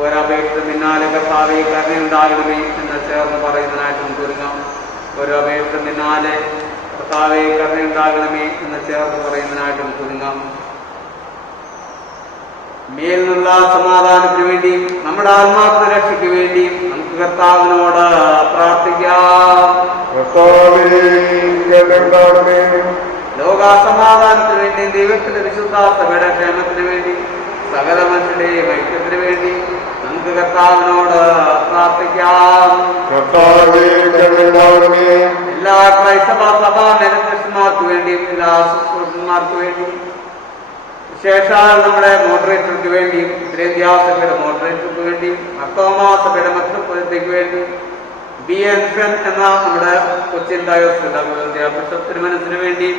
ഒരപേക്ഷ പിന്നാലെ കർത്താവേ കരുണയുണ്ടാകണമേ എന്ന് ചേർന്ന് പറയുന്നതിനായിട്ട് നമുക്ക് ഒരുങ്ങാം. ഒരപേക്ഷ പിന്നാലെ കർത്താവേ കരുണയുണ്ടാകണമേ എന്ന് ചേർന്ന് പറയുന്നതിനായിട്ട് നമുക്ക് ഒരുങ്ങാം. മേൽ നിന്നുള്ള സമാധാനത്തിന് വേണ്ടിയും നമ്മുടെ ആത്മാർത്ഥ രക്ഷയ്ക്ക് വേണ്ടിയും നമുക്ക് കർത്താവിനോട് പ്രാർത്ഥിക്കാം. ലോകാസമാധാനത്തിന് വേണ്ടിയും ദൈവത്തിന്റെ വിശുദ്ധ സഭയുടെ ക്ഷേമത്തിന് വേണ്ടി സകല മനുഷ്യരുടെയും ഐക്യത്തിന് വേണ്ടി നമുക്ക് കർത്താവിനോട് പ്രാർത്ഥിക്കാം. എല്ലാ ക്രൈസ്തവ സഭാ മേലധ്യക്ഷന്മാർക്ക് വേണ്ടിയും എല്ലാ ശുശ്രൂഷന്മാർക്ക് വേണ്ടിയും വിശേഷാൽ നമ്മുടെ മോഡറേറ്റർക്ക് വേണ്ടിയും ഉത്തരേന്ത്യാ സഭയുടെ മോഡറേറ്റർക്ക് വേണ്ടിയും മർത്തോമാ സഭയുടെ മെത്രാപ്പൊലീത്തയ്ക്ക് വേണ്ടിയും BN എന്ന നമ്മുടെ കൊച്ചിൻ ഡയോസിന്റെ ബിഷപ്പ് തിരുമനസിന് വേണ്ടിയും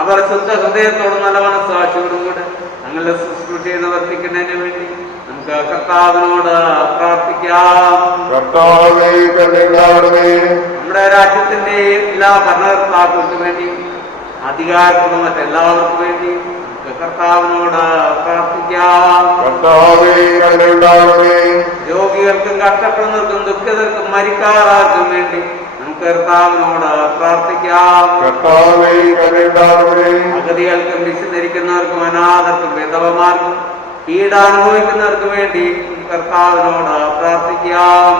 അവർ ശുദ്ധ ഹൃദയത്തോടും നല്ല മനസ്സാക്ഷിയോടും കൂടെ ഞങ്ങളുടെ ശുശ്രൂഷയെ നിവർത്തിക്കുന്നതിന് വേണ്ടി നമുക്ക് കർത്താവിനോട് പ്രാർത്ഥിക്കാം. നമ്മുടെ രാജ്യത്തിന്റെ എല്ലാ ഭരണകർത്താക്കൾക്ക് വേണ്ടിയും അധികാരത്തിനും മറ്റെല്ലാവർക്കും വേണ്ടിയും നമുക്ക് കർത്താവിനോട് പ്രാർത്ഥിക്കാം. രോഗികൾക്കും കഷ്ടപ്പെടുന്നവർക്കും ദുഃഖിതർക്കും മരിക്കാറാർക്കും വേണ്ടി നമുക്ക് കർത്താവിനോട് പ്രാർത്ഥിക്കാം. അഗതികൾക്കും വിശന്നിരിക്കുന്നവർക്കും അനാഥർക്കും വിധവമാർക്കും പീഡാനുഭവിക്കുന്നവർക്ക് വേണ്ടി കർത്താവിനോട് പ്രാർത്ഥിക്കാം.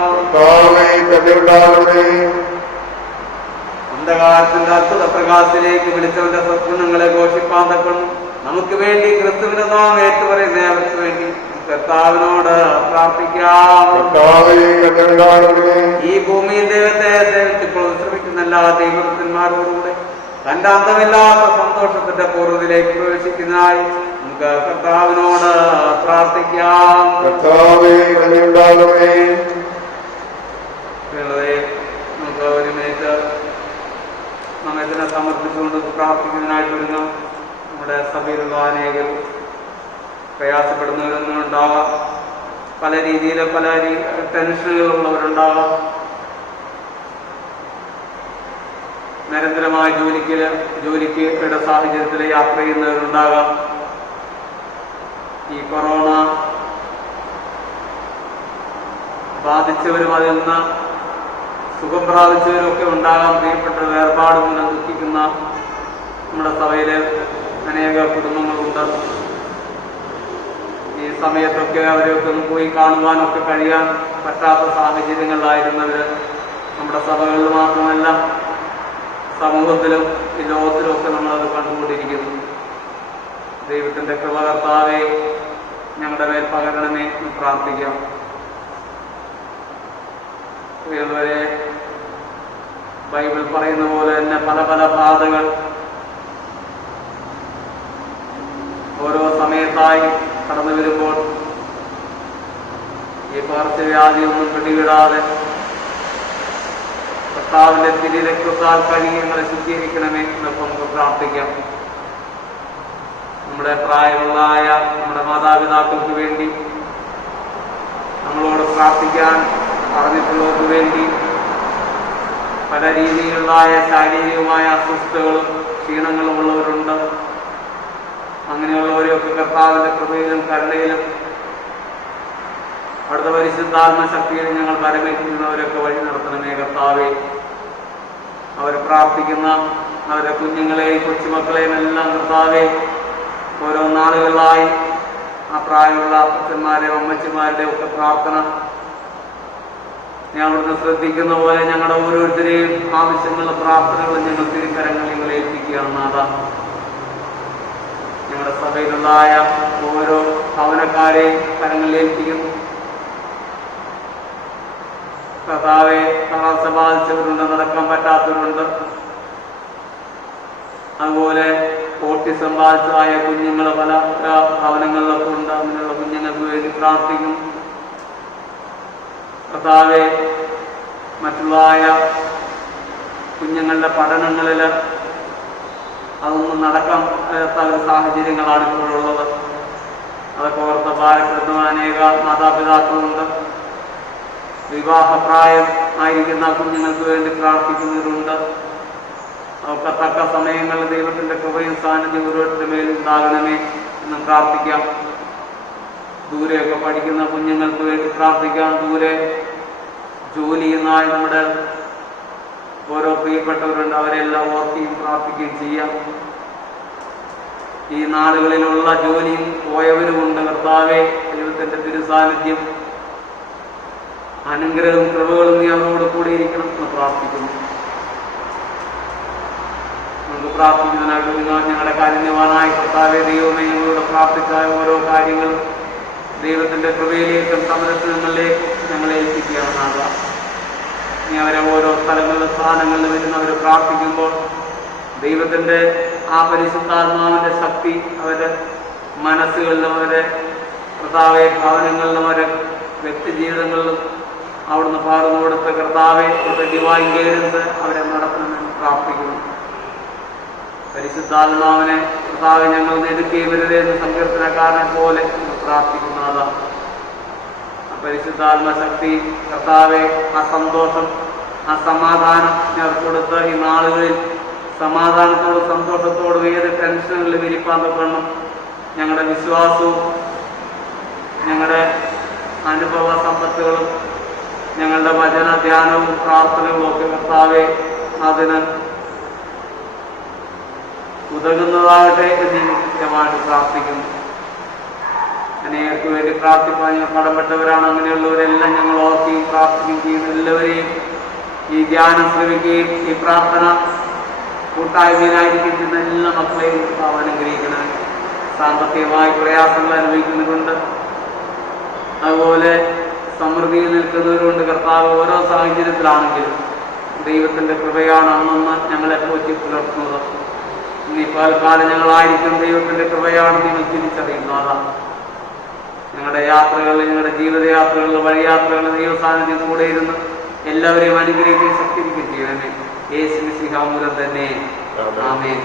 അന്ധകാരത്തിന്റെ അത്ഭുത പ്രകാശത്തിലേക്ക് വിളിച്ചവന്റെ സദ്ഗുണങ്ങളെ ഘോഷിപ്പാൻ തക്കണം നമുക്ക് വേണ്ടി ക്രിസ്തുവിന്റെ നാമം ഏറ്റുപറയുന്ന അവർക്ക് വേണ്ടി കർത്താവിനോട് പ്രാർത്ഥിക്കാം. ഈ ഭൂമിയിൽ ദൈവത്തെ സേവിച്ചപ്പോൾ ശ്രമിക്കുന്ന എല്ലാ ദൈവത്തിന്മാരോടുകൂടെ തന്റെ അന്തമില്ലാത്ത സന്തോഷത്തിന്റെ പൂർവ്വത്തിലേക്ക് പ്രവേശിക്കുന്നതായി നമുക്ക് കർത്താവിനോട് പ്രാർത്ഥിക്കാം. നമുക്ക് ഒരു മിനിറ്റ് നമ്മതിനെ സമർപ്പിച്ചുകൊണ്ട് പ്രാർത്ഥിക്കുന്നതിനായിട്ട് ഒരുങ്ങാം. നമ്മുടെ സഭയിലുള്ള അനേകം പ്രയാസപ്പെടുന്നവരൊന്നും ഉണ്ടാവാം, പല രീതിയിൽ പല ടെൻഷനുകളുള്ളവരുണ്ടാവാം, നിരന്തരമായ ജോലിക്ക് സാഹചര്യത്തിൽ യാത്ര ചെയ്യുന്നവരുണ്ടാകാം. ഈ കൊറോണ ബാധിച്ചവരും അതിൽ നിന്ന് സുഖം പ്രാപിച്ചവരും ഒക്കെ ഉണ്ടാകാം. പ്രിയപ്പെട്ട വേർപാട് മൂലം ദുഃഖിക്കുന്ന നമ്മുടെ സഭയിലെ അനേക കുടുംബങ്ങളുണ്ട്. ഈ സമയത്തൊക്കെ അവരെയൊക്കെ ഒന്ന് പോയി കാണുവാനൊക്കെ കഴിയാൻ പറ്റാത്ത സാഹചര്യങ്ങളിലായിരുന്നവർ നമ്മുടെ സഭകളിൽ മാത്രമല്ല സമൂഹത്തിലും ഈ ലോകത്തിലും ഒക്കെ നമ്മളത് കണ്ടുകൊണ്ടിരിക്കുന്നു. ദൈവത്തിന്റെ കൃപ കർത്താവേ ഞങ്ങളുടെ മേൽ പകരണമേ എന്ന് പ്രാർത്ഥിക്കാം. ഇതുവരെ ബൈബിൾ പറയുന്ന പോലെ തന്നെ പല പല ബാധകൾ ഓരോ സമയത്തായി കടന്നു വരുമ്പോൾ ഈ പകർച്ചവ്യാധിയൊന്നും പിടിവിടാതെ കർത്താവിന്റെ തിരുരക്തത്താൽ കഴുകി ഞങ്ങളെ ശുദ്ധീകരിക്കണമേ എന്നൊക്കെ നമുക്ക് പ്രാർത്ഥിക്കാം. നമ്മുടെ പ്രായമുള്ളതായ നമ്മുടെ മാതാപിതാക്കൾക്ക് വേണ്ടി, നമ്മളോട് പ്രാർത്ഥിക്കാൻ പറഞ്ഞിട്ടുള്ളവർക്ക് വേണ്ടി, പല രീതിയിലുള്ളതായ ശാരീരികമായ അസ്വസ്ഥതകളും ക്ഷീണങ്ങളും ഉള്ളവരുണ്ട്. അങ്ങനെയുള്ളവരെയൊക്കെ കർത്താവിന്റെ കൃപയിലും കരുണയിലും അടുത്ത പരിശുദ്ധാത്മശക്തിയിൽ ഞങ്ങൾ പരമേൽക്കുന്നവരൊക്കെ വഴി നടത്തണമേ കർത്താവേ. അവർ പ്രാർത്ഥിക്കുന്ന അവരുടെ കുഞ്ഞുങ്ങളെയും കൊച്ചുമക്കളെയും എല്ലാം കർത്താവേ ഓരോ നാളുകളിലായി ആ പ്രായമുള്ള അപ്പച്ചന്മാരെയും അമ്മച്ചിമാരുടെയും ഒക്കെ പ്രാർത്ഥന ഞങ്ങളിന്ന് ശ്രദ്ധിക്കുന്ന പോലെ ഞങ്ങളുടെ ഓരോരുത്തരെയും ആവശ്യങ്ങളുടെ പ്രാർത്ഥനകളും ഞങ്ങൾ തിരുക്കരങ്ങൾ ഞങ്ങളെ ഏൽപ്പിക്കുകയാണ് നാഥ. ഞങ്ങളുടെ സഭയിലുള്ളതായ ഓരോ ഭവനക്കാരെയും കരങ്ങളിൽ ഏൽപ്പിക്കുന്നു കർത്താവെ. തളർച്ച ബാധിച്ചവരുണ്ട്, നടക്കാൻ പറ്റാത്തവരുണ്ട്, അതുപോലെ ഓട്ടിസം ബാധിച്ചതായ കുഞ്ഞുങ്ങൾ പല ഭവനങ്ങളിലൊക്കെ ഉണ്ട്. അങ്ങനെയുള്ള കുഞ്ഞുങ്ങൾക്ക് വേണ്ടി പ്രാർത്ഥിക്കുന്നു കർത്താവെ. മറ്റുള്ളതായ കുഞ്ഞുങ്ങളുടെ പഠനങ്ങളിൽ അതൊന്നും നടക്കാൻ പറ്റാത്ത സാഹചര്യങ്ങളാണ് ഇപ്പോഴുള്ളത്. അതൊക്കെ ഓർത്ത് ഭാരപ്പെടുന്ന അനേക മാതാപിതാക്കളുണ്ട്. വിവാഹപ്രായം ആയിരിക്കുന്ന കുഞ്ഞുങ്ങൾക്ക് വേണ്ടി പ്രാർത്ഥിക്കുന്നവരുണ്ട്. അവർക്ക് തക്ക സമയങ്ങളിൽ ദൈവത്തിൻ്റെ കൃപയും സാന്നിധ്യം ഓരോരുത്തരുടെ മേലും ഉണ്ടാകണമേ എന്ന് പ്രാർത്ഥിക്കാം. ദൂരെയൊക്കെ പഠിക്കുന്ന കുഞ്ഞുങ്ങൾക്ക് വേണ്ടി പ്രാർത്ഥിക്കാം. ദൂരെ ജോലി ചെയ്യുന്നതായി നമ്മുടെ ഓരോ പ്രിയപ്പെട്ടവരുണ്ട്, അവരെല്ലാം ഓർക്കുകയും പ്രാർത്ഥിക്കുകയും ചെയ്യാം. ഈ നാടുകളിലുള്ള ജോലിയും പോയവരുമുണ്ട്. കർത്താവേ, ദൈവത്തിൻ്റെ തിരുസാന്നിധ്യം അനുഗ്രഹവും കൃപകളും നീ അവരോട് കൂടി ഇരിക്കണം എന്ന് പ്രാർത്ഥിക്കുന്നു. നമുക്ക് പ്രാർത്ഥിക്കുന്നതിനായിട്ട് നിങ്ങൾ ഞങ്ങളുടെ കാരുണ്യവാനായ കർത്താവേ ദൈവമേ, ഞങ്ങളോട് പ്രാർത്ഥിച്ച ഓരോ കാര്യങ്ങളും ദൈവത്തിൻ്റെ കൃപയിലേക്കും സംരക്ഷണങ്ങളിലേക്കും ഞങ്ങളെ ഏൽപ്പിക്കുകയാണാകാം. നീ അവരെ ഓരോ സ്ഥലങ്ങളിലും സ്ഥാനങ്ങളിലും വരുന്നവർ പ്രാർത്ഥിക്കുമ്പോൾ ദൈവത്തിൻ്റെ ആ പരിശുദ്ധാത്മാവിൻ്റെ ശക്തി അവരുടെ മനസ്സുകളിലും അവരുടെ കർത്താവെ ഭവനങ്ങളിലും അവരുടെ വ്യക്തി ജീവിതങ്ങളിലും അവിടുന്ന് പകർന്നു കൊടുത്ത കർത്താവെ അവരുടെ ഡിവൈൻ ഗൈഡൻസ് അവരെ നടത്തണമെന്ന് പ്രാർത്ഥിക്കുന്നു. പരിശുദ്ധാത്മാവിനെ കർത്താവെ ഞങ്ങൾ നെരുക്കിയവരുടെ എന്ന് സങ്കീർത്തനക്കാരനെ പോലെ പ്രാർത്ഥിക്കുന്നതാണ്. പരിശുദ്ധാത്മശക്തി കർത്താവെ ആ സന്തോഷം ആ സമാധാനം ഞങ്ങൾക്ക് കൊടുത്ത് ഈ നാളുകളിൽ സമാധാനത്തോടും സന്തോഷത്തോടും ഏത് ടെൻഷനുകളിൽ വിരിപ്പാൻ തൊക്കണം. ഞങ്ങളുടെ വിശ്വാസവും ഞങ്ങളുടെ അനുഭവ സമ്പത്തുകളും ഞങ്ങളുടെ വചന ധ്യാനവും പ്രാർത്ഥനകളും ഒക്കെ കർത്താവെ അതിന് ഉതകുന്നതാകട്ടെ എന്ന് കൃത്യമായിട്ട് പ്രാർത്ഥിക്കുന്നു. അനേകർക്ക് വേണ്ടി പ്രാർത്ഥിക്കാൻ ഞങ്ങൾ കടപ്പെട്ടവരാണ്. അങ്ങനെയുള്ളവരെല്ലാം ഞങ്ങൾ ഓർക്കുകയും പ്രാർത്ഥിക്കുകയും ചെയ്യുന്നു. എല്ലാവരെയും ഈ ധ്യാനം ശ്രമിക്കുകയും ഈ പ്രാർത്ഥന കൂട്ടായ്മയിലായിരിക്കും ചെയ്യുന്ന എല്ലാ മക്കളെയും അനുഗ്രഹിക്കണം. സാമ്പത്തികമായി പ്രയാസങ്ങൾ അനുഭവിക്കുന്നവരുണ്ട്, അതുപോലെ സമൃദ്ധിയിൽ നിൽക്കുന്നവരുണ്ട്. കർത്താവ് ഓരോ സാഹചര്യത്തിലാണെങ്കിലും ദൈവത്തിൻ്റെ കൃപയാണ് അന്നൊന്ന് ഞങ്ങളെ പോറ്റി പുലർത്തുന്നത്. ഇനി പൽക്കാലം ഞങ്ങളായിരിക്കും ദൈവത്തിൻ്റെ കൃപയാണ് നിങ്ങൾ തിരിച്ചറിയുന്നതാണ്. ഞങ്ങളുടെ യാത്രകളിൽ, ഞങ്ങളുടെ ജീവിതയാത്രകളിൽ, വഴിയാത്രകളിൽ ദൈവസാന്നിധ്യം കൂടെ ഇരുന്ന് എല്ലാവരെയും അനുഗ്രഹിക്കുകയും ശക്തിപ്പിക്കുകയും ചെയ്യണമേ. യേശുമിശിഹാ മൂലം തന്നെ ആമേൻ.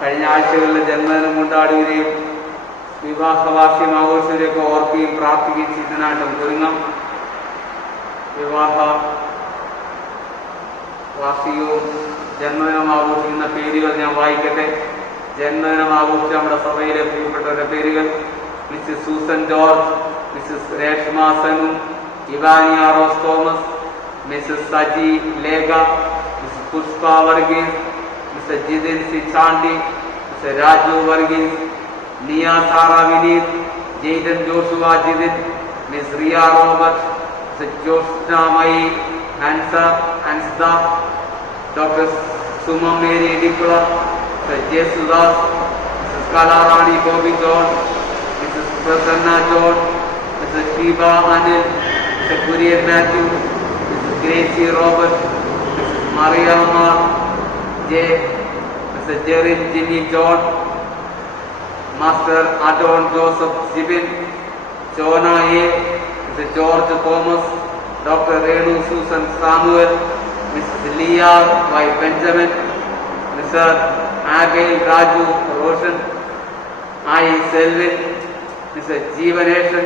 കഴിഞ്ഞ ആഴ്ചകളിൽ ജന്മദിനം കൊണ്ടാടുകയും വിവാഹവാർഷികം ആഘോഷവരെയൊക്കെ ഓർക്കുകയും പ്രാർത്ഥിക്കുകയും ചെയ്തതിനായിട്ട് ഒരുങ്ങാം. വിവാഹ വാർഷികവും ജന്മദിനം ആഘോഷിക്കുന്ന പേരുകൾ ഞാൻ വായിക്കട്ടെ. ജന്മദിനം ആഘോഷിച്ച നമ്മുടെ സഭയിലെ പ്രിയപ്പെട്ടവരുടെ പേരുകൾ: Mrs Susan George, Mrs Reshma Sanu, Ivania Rose Thomas, Mrs Saji Lekha, Mrs Pushpa Varghese, Mr Jithin C Chandy, Mr Raju Varghese, Niya Sara Vineeth, Jayden Joshua Jithin, Miss Riya Robert, Mr Joshna Mayi, Hansa, doctor Suma Mary Dikkula, Mr Jesudas, Mrs Kalarani Bobby John, Mrs Prasanna John, Mrs Sheeba Anil, Mr Kurian Mathew, Mrs Gracie Robert, Mrs Mariamma J, Mr Jerin Jimmy John, Master adorn Joseph Jibin, Jona A, Mr George Thomas, doctor Renu Susan Samuel, Mrs Leah Y Benjamin, Mr Abel Raju Roshan, I Selvin, Mr Jeevaneshan,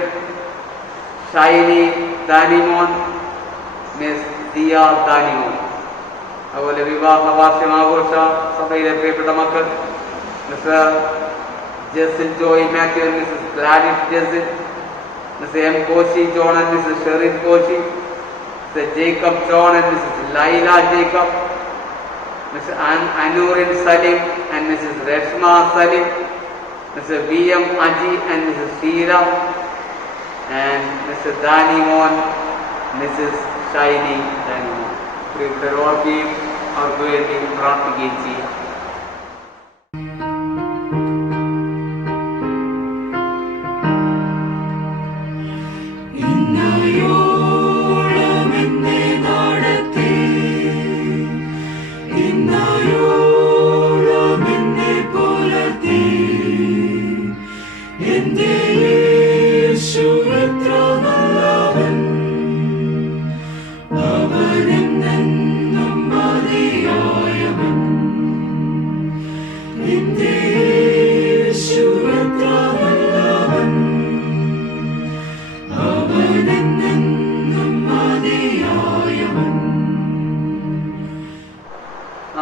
Shiny Danimon, Miss Diya Danimon. അതുപോലെ വിവാഹ വാർഷികം ആഘോഷ സഭയിലെ പ്രിയപ്പെട്ട മക്കൾ Mr Jesil Joy Mathew, Mrs Gladys Jesil, Mr M Koshy John and Mrs Sherin Koshy, Mr Jacob John and Mrs Laila Jacob, Mr. Anurin Salim and Mrs. Reshma Salim, Mr. V.M. Aji and Mrs. Sheila, and Mr. Dani Mon, Mrs. Shaini Dani Mon. പ്രിയപ്പെട്ടവരോർക്കുകയും അവർക്ക് വേണ്ടി പ്രാർത്ഥിക്കുകയും ചെയ്യും. അവനെന്നും മതിയായവൻ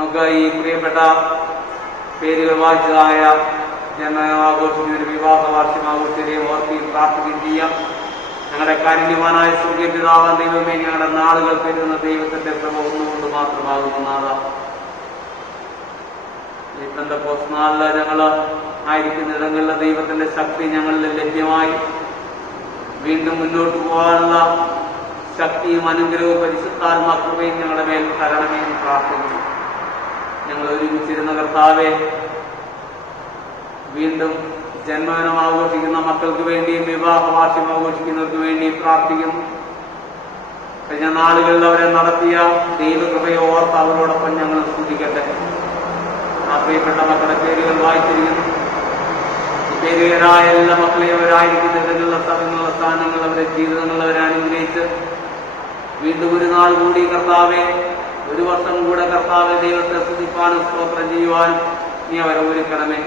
നമുക്ക് ഈ പ്രിയപ്പെട്ട പേരുകൾ വായിച്ചതായ ജന്മദിനം ആഘോഷിക്കുന്നതിന് വിവാഹ വാർഷികം ആഘോഷിക്കുകയും ഓർക്കുകയും പ്രാർത്ഥിക്കുകയും ചെയ്യാം. ഞങ്ങളുടെ കാരുണ്യവാനായ സ്വർഗീയ പിതാവാൻ ദൈവമേ, ഞങ്ങളുടെ നാളുകൾ പെരുന്ന ദൈവത്തിന്റെ കൃപ ഒന്നുകൊണ്ട് മാത്രമാകുന്നു നാഥ. ഈ പെന്തക്കോസ്ത് നാളില് ഞങ്ങൾ ആയിരിക്കുന്ന ഇടങ്ങളിലെ ദൈവത്തിന്റെ ശക്തി ഞങ്ങളിൽ ലഭ്യമായി വീണ്ടും മുന്നോട്ട് പോകാനുള്ള ശക്തിയും അനുഗ്രഹവും പരിശുദ്ധാത്മാകൃപയും ഞങ്ങളുടെ മേൽ തരണമേ എന്ന് പ്രാർത്ഥിക്കുന്നു. ഞങ്ങൾ ഒരുമിച്ചിരുന്ന കർത്താവെ, വീണ്ടും ജന്മദിനം ആഘോഷിക്കുന്ന മക്കൾക്ക് വേണ്ടിയും വിവാഹ വാർഷികം ആഘോഷിക്കുന്നവർക്ക് വേണ്ടിയും പ്രാർത്ഥിക്കുന്നു. കഴിഞ്ഞ നാളുകളിൽ അവരെ നടത്തിയ ദൈവകൃപയെ ഓർത്ത് അവരോടൊപ്പം ഞങ്ങൾ സ്തുതിക്കട്ടെ. ആ പ്രിയപ്പെട്ട മക്കളുടെ പേരുകൾ വായിച്ചിരിക്കുന്നു. ഈ പേരുകരായ എല്ലാ മക്കളെയും അവരായിരിക്കുന്ന ഇടങ്ങളിലുള്ള സ്ഥലങ്ങളിലുള്ള സ്ഥാനങ്ങൾ അവരെ ജീവിതങ്ങൾ അവരെ അനുഗ്രഹിച്ച് വീണ്ടും ഒരു നാൾ കൂടി കർത്താവെ, ഒരു വർഷം കൂടെ കർത്താവെ ദൈവത്തെ സ്തുതിപ്പാനും സ്തോത്രം ചെയ്യുവാനും നീ അവരെ ഒരുക്കണമേ.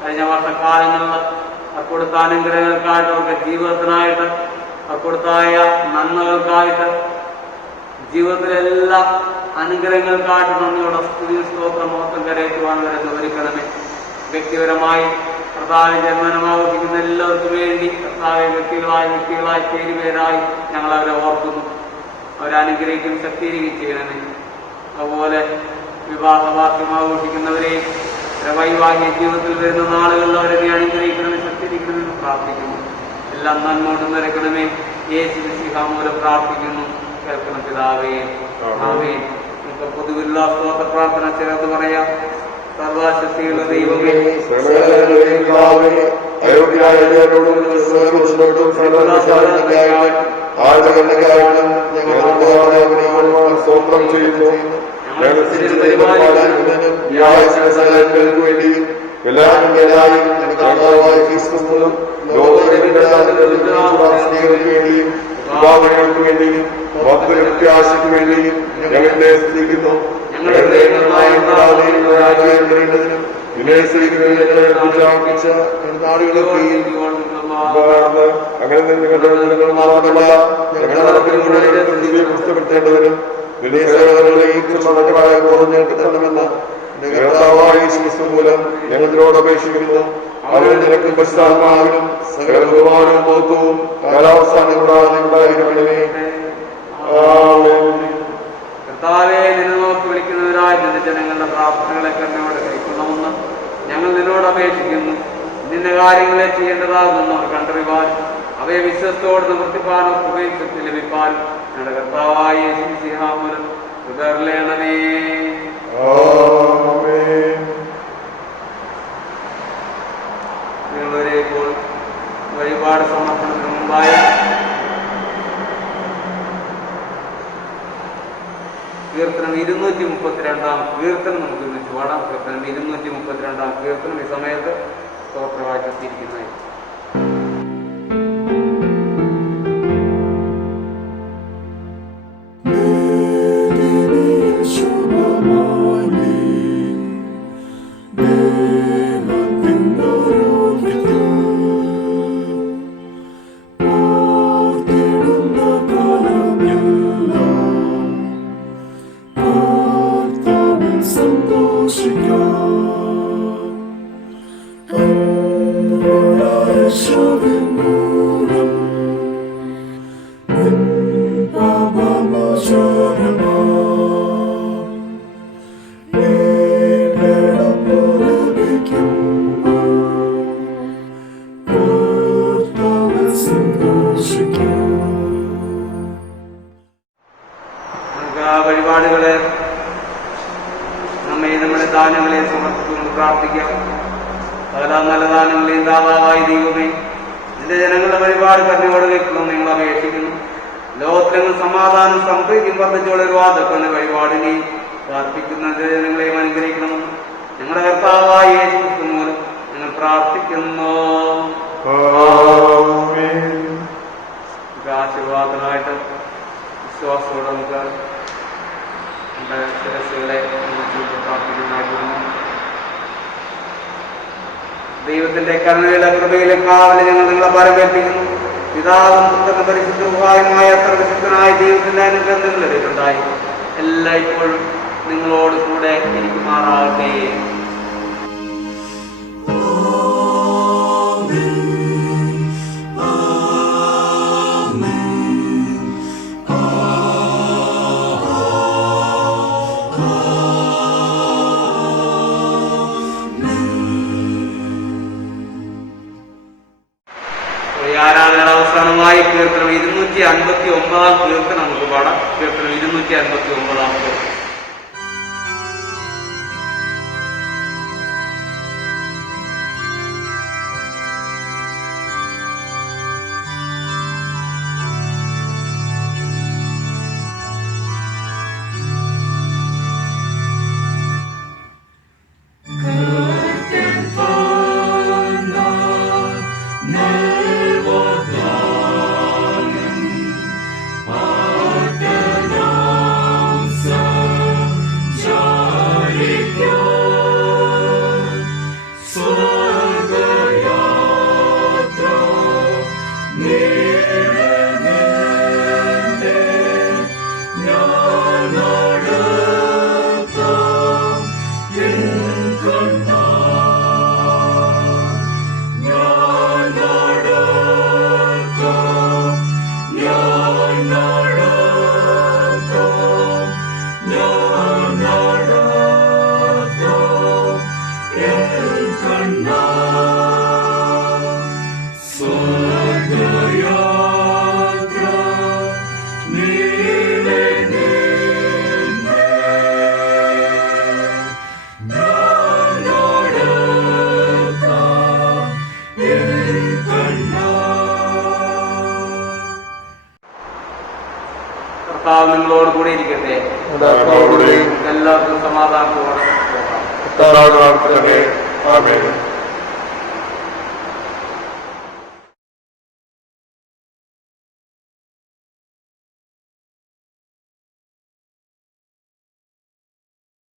കഴിഞ്ഞ വർഷക്കാലങ്ങളിൽ അക്കൊടുത്ത അനുഗ്രഹങ്ങൾക്കായിട്ട്, അവർക്ക് ജീവിതത്തിനായിട്ട് അക്കൊടുത്തായ നന്മകൾക്കായിട്ട്, ജീവിതത്തിലെല്ലാ അനുഗ്രഹങ്ങൾക്കായിട്ട് നന്ദിയോടെ സ്തുതി സ്തോത്രം മൊത്തം കരയറ്റുവാൻ വരെ ഒരുക്കണമേ. വ്യക്തിപരമായി കർത്താവ് ജന്മദിനം ആഘോഷിക്കുന്ന എല്ലാവർക്കും വേണ്ടി കർത്താവെ വ്യക്തികളായി പേരുപേരായി ഞങ്ങൾ അവരെ ഓർക്കുന്നു. അവരെ അനുഗ്രഹിക്കും ശക്തീകരിക്കുകയും ചെയ്യണമേ. അതുപോലെ വിവാഹ വാർഷികം ആഘോഷിക്കുന്നവരെയും വൈവാഹിക ജീവിതത്തിൽ വരുന്ന നാളുകളിൽ അവരെ നീ അനുഗ്രഹിക്കണമേ, ശക്തീകരിക്കണമെന്ന് പ്രാർത്ഥിക്കുന്നു. എല്ലാം നന്മോട്ട് നിറയ്ക്കണമേ. യേശു മിശിഹ മൂലം പ്രാർത്ഥിക്കുന്നു. കേൾക്കണം പിതാവേ, ആമേൻ. നമുക്ക് പൊതുവിലുള്ള സ്തോത്ര പ്രാർത്ഥന ചേർത്ത് പറയാം. സർവശക്തിയുള്ള ദൈവമേ, സ്തോത്രം ചെയ്യുന്നു. വേണ്ടിയും വിഭാഗങ്ങൾക്ക് വേണ്ടിയും ഭക്തരത്യാശയ്ക്ക് വേണ്ടിയും ഞങ്ങളെ സ്തുതിക്കുന്നു. അങ്ങനെ നിങ്ങളുടെ മാത്രമല്ല ഞങ്ങളുടെ പുസ്തകപ്പെടുത്തേണ്ടതിനും കുറഞ്ഞെന്ന് മൂലം ഞങ്ങളോട് അപേക്ഷിക്കുന്നു. അവരെ നിനക്ക് പശ്ചാത്തലമാവിനും സകല ബഹുമാനവും മഹത്വവും കാലാവസ്ഥാനം കൂടാതെ ഉണ്ടായിരിക്കണമേ. കർത്താവേ, നിന്നെ നോക്കി വിളിക്കുന്നവരായ നിന്റെ ജനങ്ങളുടെ പ്രാർത്ഥനകളെ കണ്ണോട് കഴിക്കണമെന്ന് ഞങ്ങൾ നിന്നോട് അപേക്ഷിക്കുന്നു. നിന്റെ കാര്യങ്ങളെ ചെയ്യേണ്ടതാകുന്നു അവർ കണ്ടറിവാൻ, അവയെ വിശ്വസ്തോട് നിവർത്തിപ്പാനോ കൃപയും ശക്തി ലഭിപ്പാൻ ഞങ്ങളുടെ കർത്താവായ യേശു മിശിഹ മൂലം കൃപയരുളണമേ. നിങ്ങളൊരേ ഇപ്പോൾ വഴിപാട് സമർപ്പണത്തിന് മുമ്പായി കീർത്തനം 232 കീർത്തനം നമുക്ക് ഒന്നിച്ച് പാടാം. കീർത്തനം 232 കീർത്തനം ഈ സമയത്ത് സ്തോത്രവാഴ്ചത്തിരിക്കുന്നതായി. വഴിപാടുകളെ നമ്മുടെ ദാനങ്ങളെ സമർപ്പിച്ചുകൊണ്ട് പ്രാർത്ഥിക്കാം. പല നല്ല ദാനങ്ങളെയും ദാതാവായ ദൈവമേ, നിന്റെ ജനങ്ങളുടെ വഴിപാട് കരുണയോടെ വെക്കണം നിങ്ങൾ അപേക്ഷിക്കുന്നു. ലോകത്തിലെങ്കിൽ സമാധാനം സംപ്രീതിയും വർദ്ധിച്ചുകൊള്ളൊരുവാദക്കുന്ന വഴിപാടിനെ പ്രാർത്ഥിക്കുന്ന ജനങ്ങളെയും അനുഗ്രഹിക്കണമെന്ന് ഞങ്ങളുടെ കർത്താവായ യേശു ക്രിസ്തു മൂലം ഞങ്ങൾ പ്രാർത്ഥിക്കുന്നു. ആശീർവാദമായിട്ട് വിശ്വാസത്തോടെ നമുക്ക് ശിരസ്സുകളെ പ്രാർത്ഥിക്കുന്നതായിരുന്നു. ദൈവത്തിന്റെ കരുണയുടെ കൃപയിലെ കാവലിൽ ഞങ്ങൾ നിങ്ങളെ പരമേൽപ്പിക്കുന്നു. പിതാവും പുത്രനും പരിശുദ്ധമായ സർവശക്തനായ ദൈവത്തിന്റെ അനുഗ്രഹം നിങ്ങളിലുണ്ടായി എല്ലായ്പ്പോഴും നിങ്ങളോട് കൂടെ ഇരിക്കുമാറാകട്ടെ. ആരാധനയുടെ അവസാനമായി കീർത്തനം 259 കീർത്തനം നമുക്ക് പാടാം. കീർത്തനം 259 കീർത്തനം. കർത്താവ് നിങ്ങളോട് കൂടെ ഇരിക്കട്ടെ. എല്ലാവർക്കും സമാധാനത്തോടെ പോകാം.